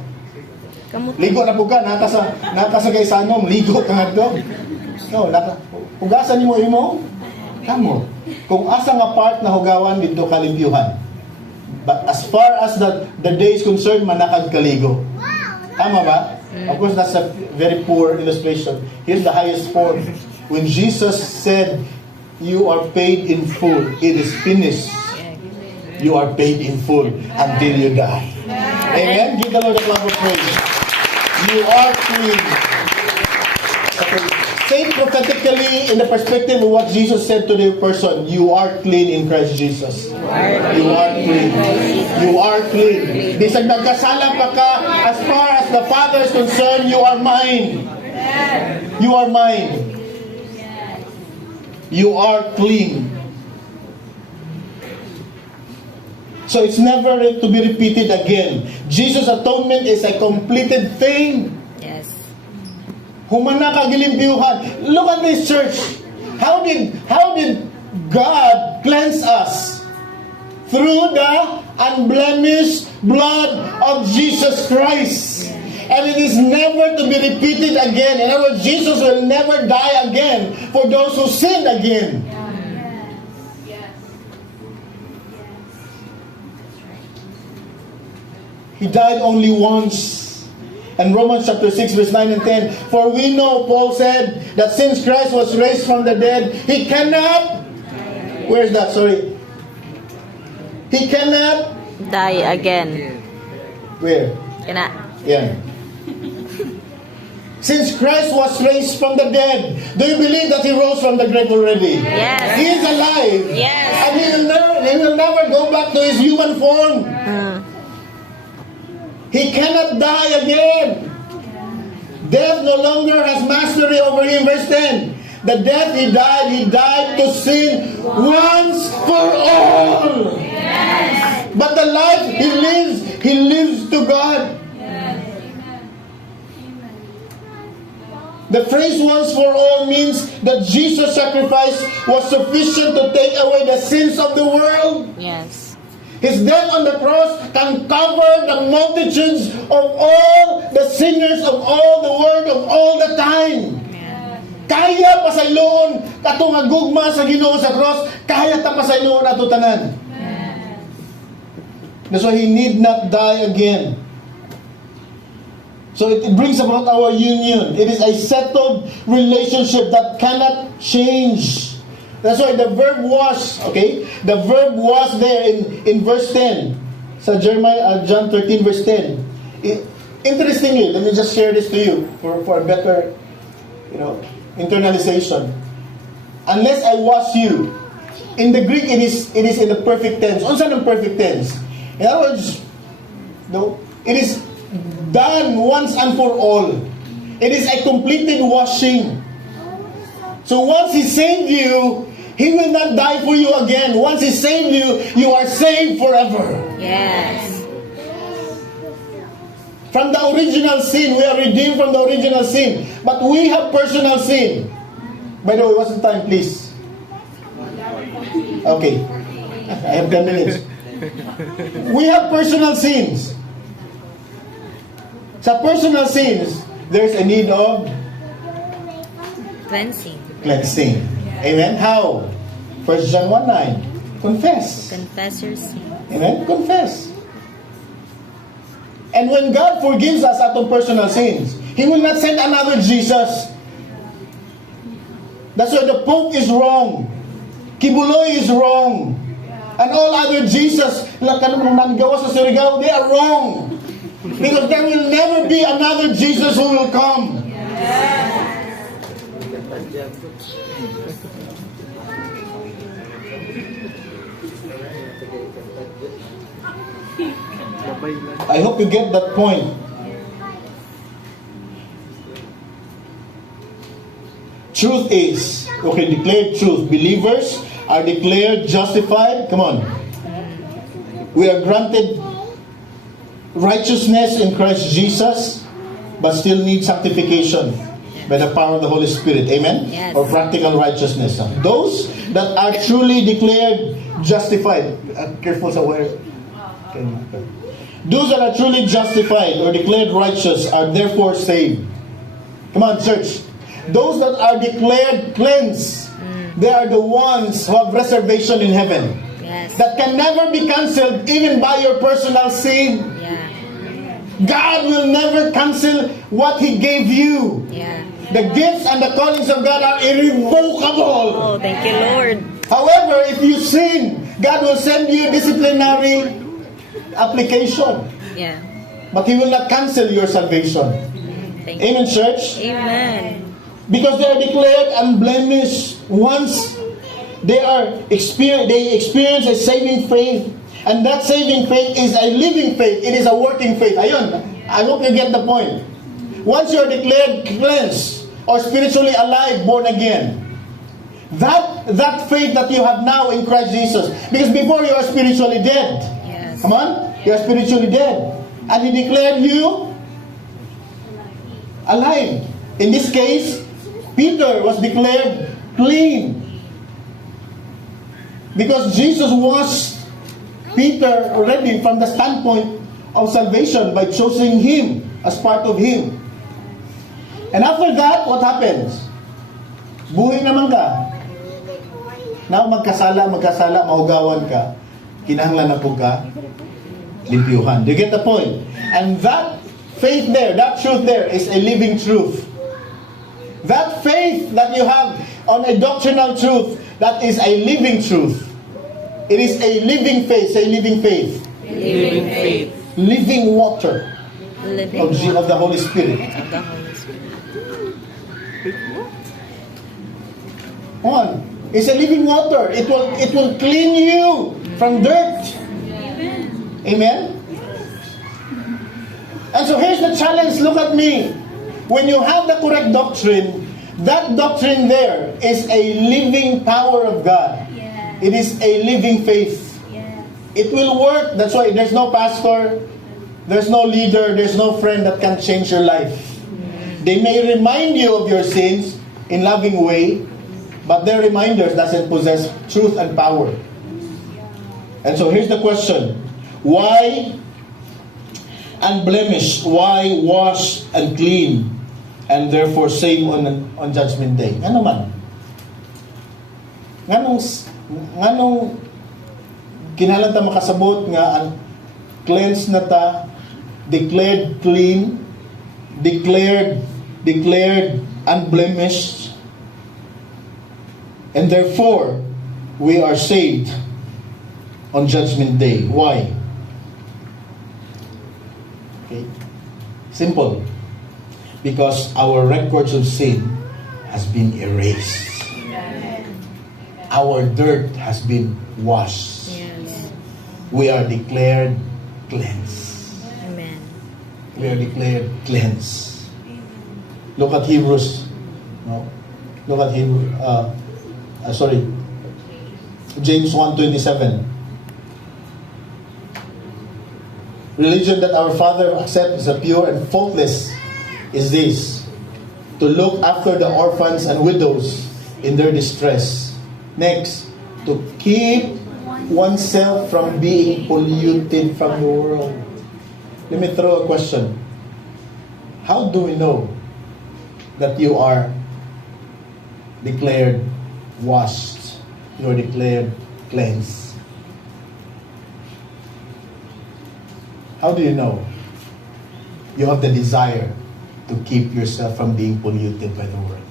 Kamot. Ligo na po ka, nakasagay sa anom, ligo ka nga to. No, hugasan nimo imo, kamot. Kung asa nga part na hugawan, dito kalimpyuhan. But as far as the day is concerned, manakag kaligo. Tama ba? Of course, that's a very poor illustration. Here's the highest form. When Jesus said, "You are paid in full. It is finished." You are paid in full until you die. Amen? Give the Lord a clap of praise. You are clean. Okay. Say prophetically in the perspective of what Jesus said to the person, you are clean in Christ Jesus. You are clean. You are clean. Bisag nagkasala pa ka, as far as the Father is concerned, you are mine. You are mine. You are clean. So it's never to be repeated again. Jesus' atonement is a completed thing. Yes. Humana ka gilimpyuhan. Look at this church. How did God cleanse us? Through the unblemished blood of Jesus Christ. And it is never to be repeated again. In other words, Jesus will never die again for those who sin again. He died only once. And Romans chapter 6 verse 9 and 10. For we know, Paul said, that since Christ was raised from the dead, He cannot... Where's that? Sorry. He cannot... Die again. Where? Cannot. Yeah. Since Christ was raised from the dead, do you believe that He rose from the grave already? Yes. He is alive. Yes. And He will never go back to His human form. He cannot die again. Death no longer has mastery over Him. Verse 10. The death He died to sin once for all. Yes. But the life He lives to God. The phrase once for all means that Jesus' sacrifice was sufficient to take away the sins of the world. Yes. His death on the cross can cover the multitudes of all the sinners of all the world of all the time. Kaya pasayloon katong agugma sa Ginoo sa cross, kaya ta pasayloon ato tanan. That's why He need not die again. So it brings about our union. It is a settled relationship that cannot change. That's why the verb was, okay? The verb was there in verse 10. Sa John 13 verse 10. Interestingly, let me just share this to you for a better, internalization. Unless I wash you. In the Greek, it is in the perfect tense. Unsa ng perfect tense? In other words, it is done once and for all. It is a completed washing. So once He saved you, He will not die for you again. Once He saved you, you are saved forever. Yes. From the original sin, we are redeemed from the original sin. But we have personal sin. By the way, what's the time, please? Okay. I have 10 minutes. We have personal sins. Sa personal sins, there's a need of cleansing. Amen? How? 1 John 1:9. Confess. Confess your sin. Amen? Confess. And when God forgives us atong personal sins, He will not send another Jesus. That's why the Pope is wrong. Kibuloy is wrong. And all other Jesus, nangawa sa Surigao, they are wrong. Because there will never be another Jesus who will come. I hope you get that point. Truth is, declared truth. Believers are declared justified. Come on. We are granted righteousness in Christ Jesus, but still need sanctification by the power of the Holy Spirit. Amen? Yes. Or practical righteousness. Those that are truly declared justified. Careful sa where Those that are truly justified or declared righteous are therefore saved. Come on, church. Those that are declared cleansed, they are the ones who have reservation in heaven. Yes. That can never be cancelled even by your personal sin. Yeah. God will never cancel what He gave you. Yeah. The gifts and the callings of God are irrevocable. Oh, thank you, Lord. However, if you sin, God will send you disciplinary application. Yeah. But He will not cancel your salvation. Thank you. Amen, church? Amen. Because they are declared unblemished once they experience a saving faith. And that saving faith is a living faith. It is a working faith. Ayun, I hope you get the point. Once you are declared cleansed or spiritually alive, born again, that faith that you have now in Christ Jesus, because before you are spiritually dead. Yes. Come on, you are spiritually dead, and He declared you alive. In this case, Peter was declared clean because Jesus washed Peter already from the standpoint of salvation by choosing him as part of Him. And after that, what happens? Buhay naman ka. Now, magkasala, mahugawan ka, kinahanglan na po ka, limpyuhan. Do you get the point? And that faith there, that truth there is a living truth. That faith that you have on a doctrinal truth, that is a living truth. It is a living faith. Say living faith. Living faith. Living water Living of the Holy Spirit. of the Holy Spirit. On. It's a living water. It will clean you from dirt. Amen? And so here's the challenge. Look at me. When you have the correct doctrine, that doctrine there is a living power of God. It is a living faith. It will work. That's why there's no pastor, there's no leader, there's no friend that can change your life. They may remind you of your sins in loving way, but their reminders doesn't possess truth and power. And so here's the question. Why unblemished? Why washed and clean and therefore saved on Judgment Day? Ano man? Nganong kinahanglan ta makasabot nga cleansed na ta, declared clean, declared unblemished, and therefore we are saved on Judgment Day. Why? Okay. Simple. Because our records of sin has been erased. Our dirt has been washed. Yes. We are declared cleansed. Amen. We are declared cleansed. Look at Hebrews. No? Look at James 1:27. Religion that our Father accepts as a pure and faultless is this: to look after the orphans and widows in their distress. Next, to keep oneself from being polluted from the world. Let me throw a question. How do we know that you are declared washed? You are declared cleansed. How do you know? You have the desire to keep yourself from being polluted by the world.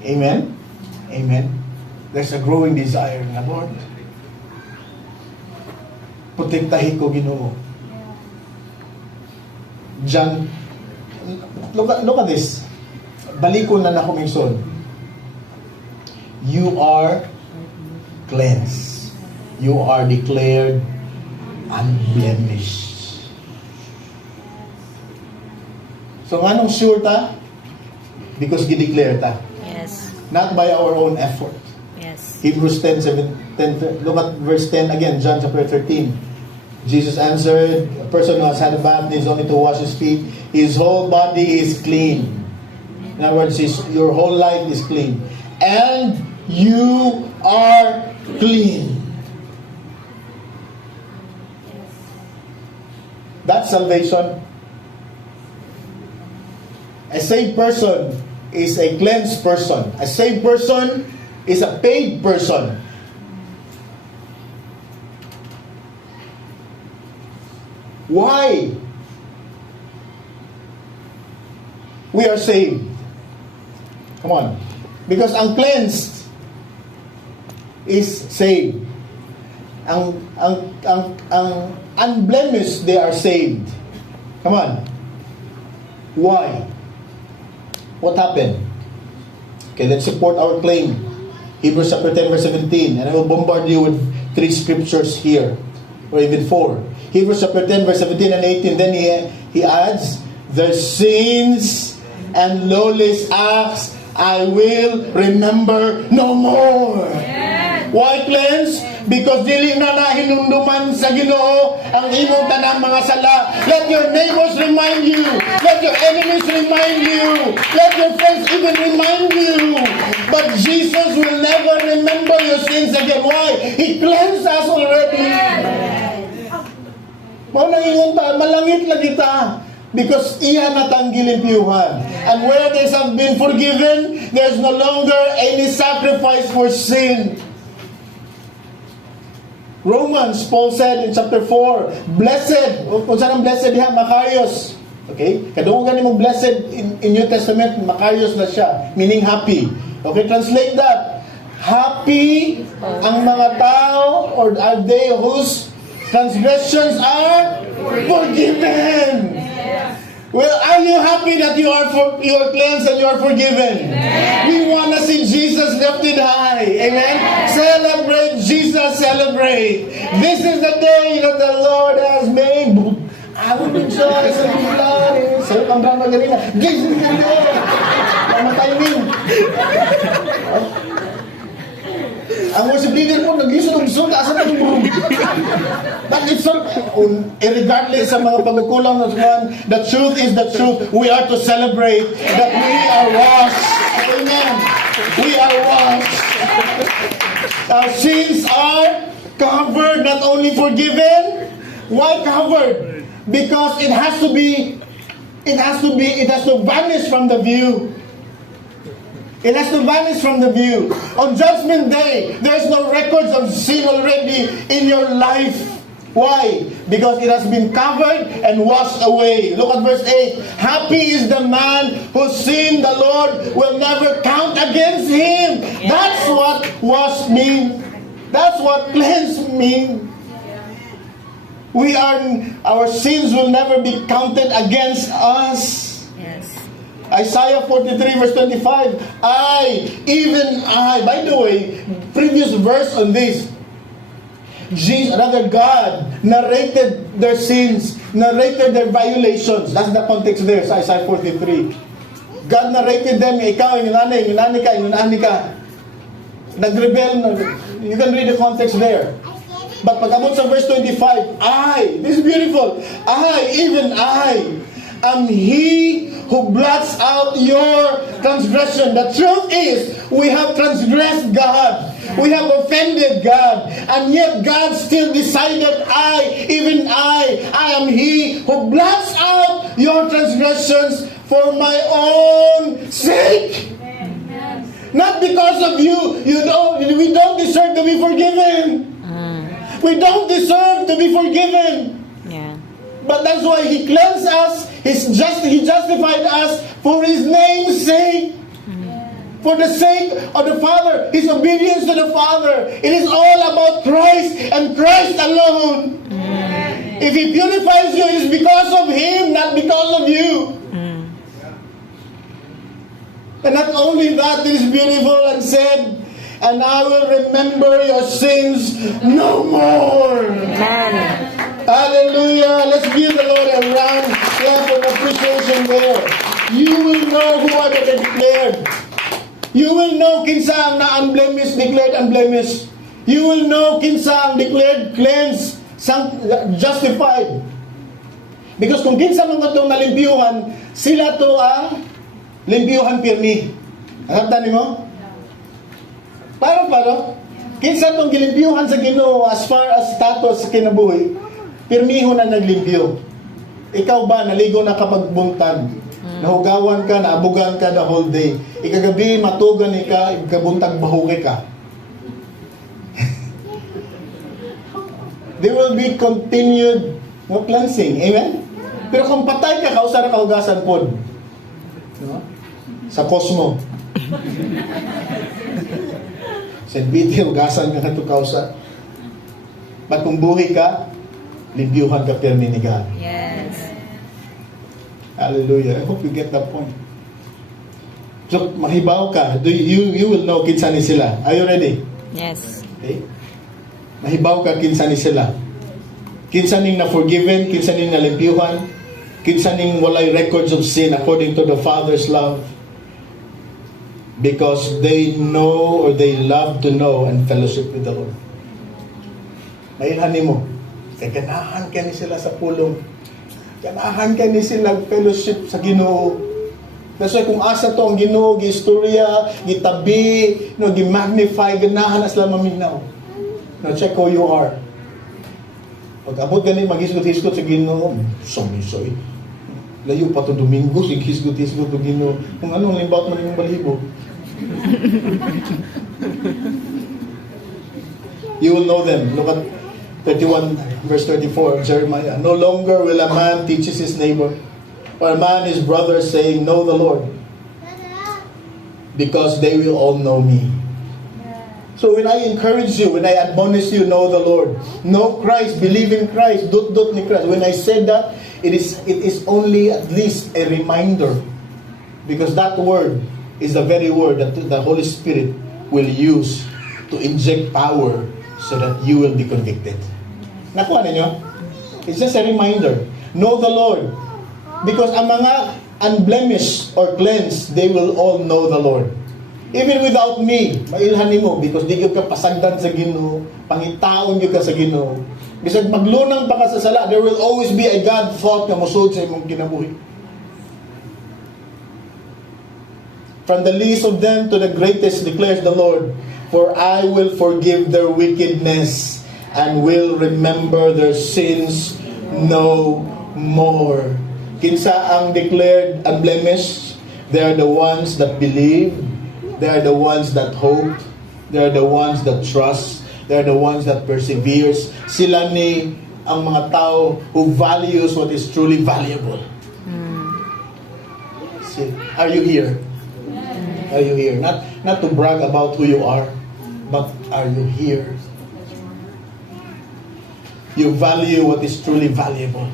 Amen? Amen? There's a growing desire na, Lord, protektahin ko, Ginoo. John, look at this. Balikon na na kumingson. You are cleansed. You are declared unblemished. So nganong sure ta? Because gi-declare ta. Yes. Not by our own effort. Yes. Hebrews 10, look at verse 10 again, John chapter 13. Jesus answered, a person who has had a bath needs only to wash his feet. His whole body is clean. In other words, your whole life is clean. And you are clean. That's salvation. A saved person is a cleansed person. A saved person is a paid person. Why we are saved? Come on. Because ang cleansed is saved. Ang unblemished, they are saved. Come on. Why? What happened? Okay, let's support our claim. Hebrews chapter 10 verse 17. And I will bombard you with 3 scriptures here. Or even 4. Hebrews chapter 10 verse 17 and 18. Then he adds, their sins and lawless acts I will remember no more. Yes. Why cleanse? Because dili na hinunduman sa Ginoo ang imong tanang mga sala. Let your neighbors remind you. Let your enemies remind you. Let your friends even remind you. But Jesus will never remember your sins again. Why? He cleansed us already. Malangit lang kita. Because iyan na tang gilimpyuhan. And where they have been forgiven, there's no longer any sacrifice for sin. Romans, Paul said in chapter 4, blessed, kung saan ang blessed diha, Makarios. Okay? Kadungan ni mong blessed in New Testament, Makarios na siya, meaning happy. Okay, translate that. Happy ang mga tao, or are they whose transgressions are forgiven. Well, are you happy that you are cleansed and you are forgiven? Amen. We want to see Jesus lifted high. Amen? Celebrate Jesus, celebrate. This is the day that the Lord has made. I will rejoice and be glad. Sayo kang brang magalina. Jesus is the day. Tama timing. Ang worship leader po, nag-isog-isog, asan ang room? But it's so, regardless sa mga pagkukulang na suman, the truth is the truth. We are to celebrate that we are washed. Amen. We are washed. Our sins are covered, not only forgiven. Why covered? Because it has to vanish from the view. It has to vanish from the view. On Judgment Day, there is no records of sin already in your life. Why? Because it has been covered and washed away. Look at verse 8. Happy is the man whose sin the Lord will never count against him. That's what wash means. That's what cleanse means. Our sins will never be counted against us. Isaiah 43 verse 25, even I, by the way, previous verse on this, God narrated their sins, narrated their violations. That's the context there sa Isaiah 43. God narrated them, ikaw, inunani ka. Nag-rebel, you can read the context there. But pag-abot sa verse 25, this is beautiful, even I, am he who blots out your transgression. The truth is, we have transgressed God. We have offended God. And yet God still decided, I am he who blots out your transgressions for my own sake. Not because of you. We don't deserve to be forgiven. We don't deserve to be forgiven. But that's why He cleansed us. He justified us for His name's sake. For the sake of the Father. His obedience to the Father. It is all about Christ and Christ alone. If He purifies you, it is because of Him, not because of you. And not only that, it is beautiful and said, and I will remember your sins no more. Amen. Hallelujah. Let's give the Lord a round clap of appreciation there. You will know who are the declared. You will know kinsa ang na-unblemished, declared unblemished. You will know kinsa ang declared cleansed, justified. Because kung kinsa mga itong nalimpyuhan, sila to ang limpyuhan pirmi. Nakabtan mo? Paro. Kinsa itong gilimpyuhan sa Ginoo as far as status sa kinabuhi, pirmiho na naglimpyo. Ikaw ba, naligo na kapag buntag? Nahugawan ka, naabugan ka the whole day. Ikagabi, matugan ka, ikabuntag bahugi ka. There will be continued cleansing. Amen? Pero kung patay ka, kausara kahugasan po. Diba? Sa Cosmo. Sa BT, hugasan ka na ito kausa. But kung buhay ka, libyuhan ka pirmi ni God. Yes. Hallelujah. I hope you get that point. So, mahibaw ka. You will know kinsa ni sila. Are you ready? Yes. Okay? Mahibaw ka kinsa ni sila. Kinsa ning na-forgiven, kinsa ning nalimpyuhan, kinsa ning walay records of sin according to the Father's love. Because they know or they love to know and fellowship with the Lord. Mailhan mo. Kaya ganahan ka ni sila sa pulong. Ganahan ka ni sila fellowship sa Ginoo. Kasi kung asa to ang Ginoo, gistorya, gitabi, gi-magnify, ganahan as lang maminaw. Now check who you are. Pag abot ganun, mag-hisgot-hisgot sa Ginoo, soy-soy. Layo pa to Domingo, sig-hisgot-hisgot to Ginoo. Kung anong limbaut man yung balibo. You will know them. Look at 31 verse 34 of Jeremiah. No longer will a man teach his neighbor, or a man his brother, saying, know the Lord, because they will all know me. So when I encourage you, when I admonish you, know the Lord, know Christ, believe in Christ, dot ni Christ. When I said that, it is only at least a reminder, because that word is the very word that the Holy Spirit will use to inject power so that you will be convicted. Nakuha ninyo? It's just a reminder. Know the Lord, because ang mga unblemished or cleansed, they will all know the Lord. Even without me, mailhan mo, because di ka pasagdan sa Ginoo, pangitaon ka sa Ginoo. Bisag maglunang pa ka sa sala, there will always be a God thought na musud sa imong kinabuhi. From the least of them to the greatest, declares the Lord, for I will forgive their wickedness and will remember their sins no more. Kinsa ang declared unblemished? They are the ones that believe. They are the ones that hope. They are the ones that trust. They are the ones that perseveres. Sila ni ang mga tao who values what is truly valuable. See, are you here? Are you here? Not to brag about who you are, but are you here? You value what is truly valuable.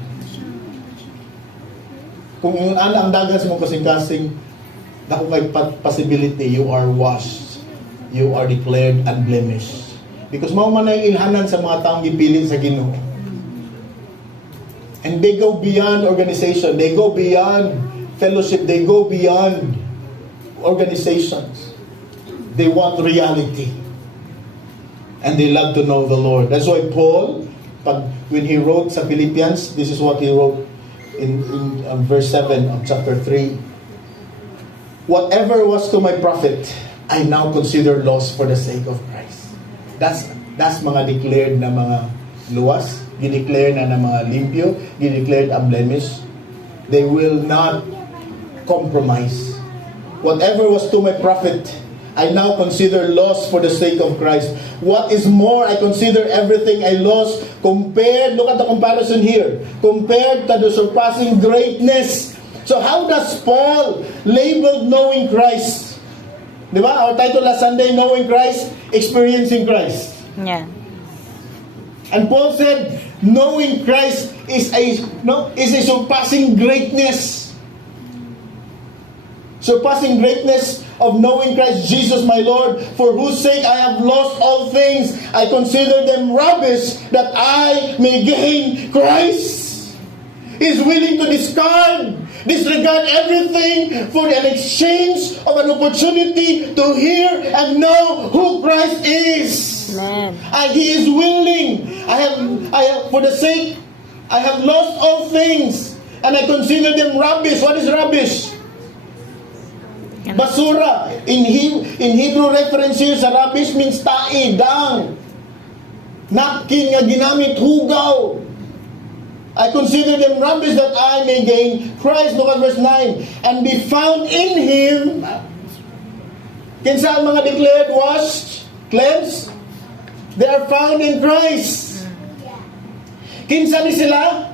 Kung yung ang dagas mo kasing-kasing, naku kay possibility, you are washed. You are declared unblemished. Because mao man ang ilhanan sa mga taong gipili sa Ginoo. And they go beyond organization. They go beyond fellowship. They go beyond organizations. They want reality. And they love to know the Lord. That's why Paul, when he wrote sa Philippians, this is what he wrote in verse 7 of chapter 3. Whatever was to my profit, I now consider loss for the sake of Christ. That's mga declared na mga luwas, gideclare na mga limpyo, gideclared unblemished. They will not compromise. Whatever was to my profit, I now consider loss for the sake of Christ. What is more, I consider everything I lost compared, look at the comparison here, compared to the surpassing greatness. So how does Paul label knowing Christ? Di ba? Our title last Sunday, knowing Christ, experiencing Christ. Yeah. And Paul said, knowing Christ is a surpassing greatness. Surpassing greatness of knowing Christ Jesus my Lord, for whose sake I have lost all things. I consider them rubbish that I may gain Christ. He's willing to disregard everything for an exchange of an opportunity to hear and know who Christ is. Amen. He is willing. I have for the sake, I have lost all things, and I consider them rubbish. What is rubbish? Basura. In Hebrew reference here sa rubbish means tae, dang. Napkin nga ginamit, hugaw. I consider them rubbish that I may gain Christ. Look at verse 9. And be found in Him. Kinsa ang mga declared washed, cleansed? They are found in Christ. Kinsa ni sila?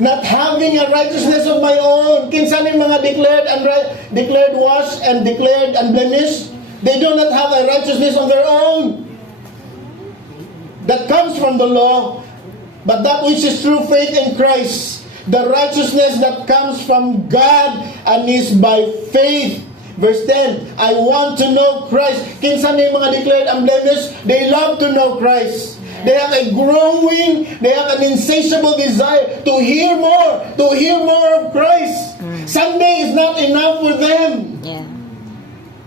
Not having a righteousness of my own. Kinsa ni mga declared washed and declared unblemished? They do not have a righteousness of their own that comes from the law, but that which is through faith in Christ, the righteousness that comes from God and is by faith. Verse 10, I want to know Christ. Kinsa ni mga declared unblemished? They love to know Christ. They have a growing, they have an insatiable desire to hear more of Christ. Sunday is not enough for them. Yeah.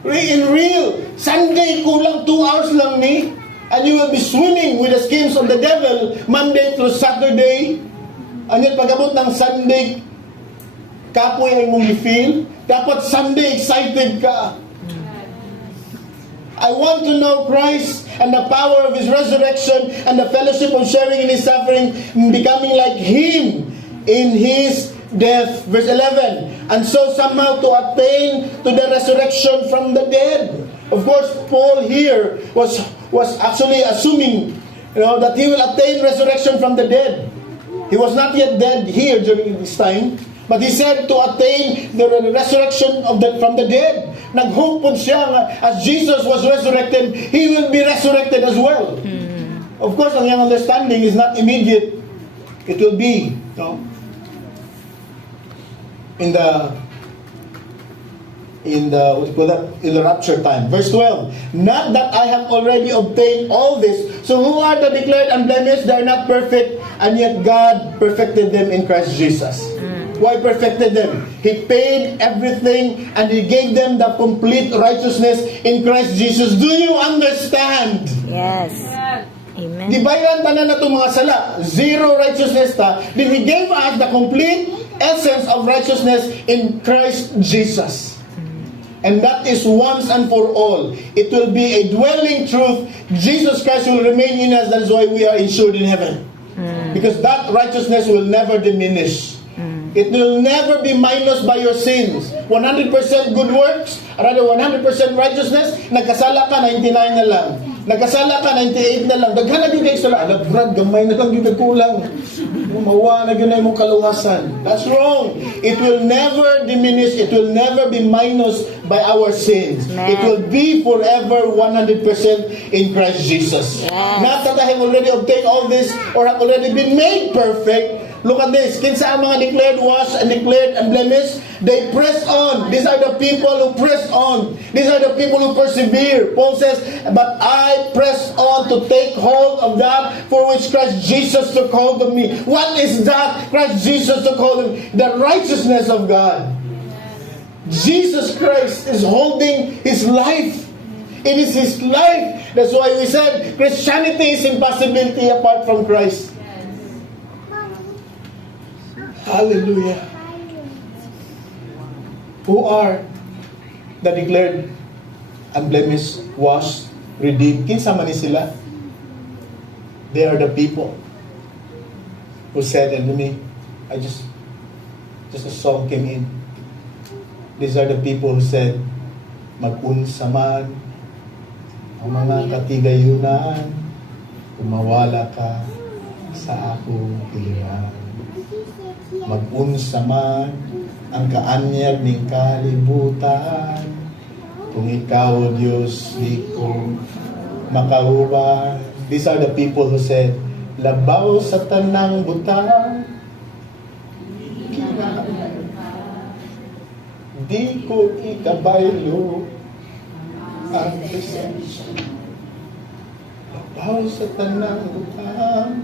In real, Sunday kulang 2 hours lang ni, and you will be swimming with the schemes of the devil Monday through Saturday. And yet pag-abot ng Sunday, kapoy ay mong i-feel. Dapat Sunday excited ka. I want to know Christ and the power of His resurrection and the fellowship of sharing in His suffering, becoming like Him in His death. Verse 11, and so somehow to attain to the resurrection from the dead. Of course, Paul here was actually assuming, that he will attain resurrection from the dead. He was not yet dead here during this time, but he said to attain the resurrection from the dead. Nag-hope po siya nga, as Jesus was resurrected, He will be resurrected as well. Of course, ang young understanding is not immediate. It will be, in the rapture time. Verse 12, not that I have already obtained all this. So who are the declared unblemished? They are not perfect, and yet God perfected them in Christ Jesus. Why perfected them? He paid everything, and He gave them the complete righteousness in Christ Jesus. Do you understand? Yes. Amen. Di bayan tanan na itong mga sala, zero righteousness ta, then He gave us the complete essence of righteousness in Christ Jesus. And that is once and for all. It will be a dwelling truth. Jesus Christ will remain in us. That is why we are insured in heaven. Because that righteousness will never diminish. It will never be minus by your sins. 100% good works, rather 100% righteousness, nagkasala ka, 99 na lang. Nagkasala ka, 98 na lang. Daghan na yun kayo sala. Alam, Brad, gamay na lang yung kulang. Mawa na yun na yung kaluwasan. That's wrong. It will never diminish. It will never be minus by our sins. Amen. It will be forever 100% in Christ Jesus. Yes. Not that I have already obtained all this or have already been made perfect. Look at this. Kinsa ang mga declared washed and declared unblemished? They press on. These are the people who press on. These are the people who persevere. Paul says, but I press on to take hold of that for which Christ Jesus took hold of me. What is that Christ Jesus took hold of me? The righteousness of God. Jesus Christ is holding His life. It is His life. That's why we said Christianity is impossibility apart from Christ. Hallelujah. Who are the declared unblemished, washed, redeemed? Kinsa man ni sila? They are the people who said, and me, just a song came in. These are the people who said, mag-unsa man ang mga katigayunan, kumawala ka sa akong pilihan. Mag-unsa man ang kaanyag ning kalibutan, kung ikaw, Diyos, di ko makahuban. These are the people who said, labaw sa tanang butang, di ko ikabaylo ang presensya. Labaw sa tanang butang,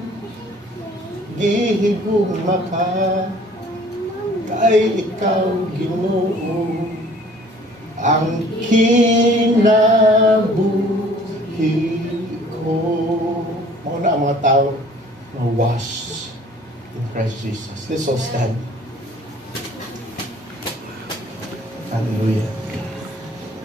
gihigugma ka, kay ikaw, Ginoo, ang kinabuhi ko. Mga ang mga tao na washed in Christ Jesus. Let's all stand. Hallelujah.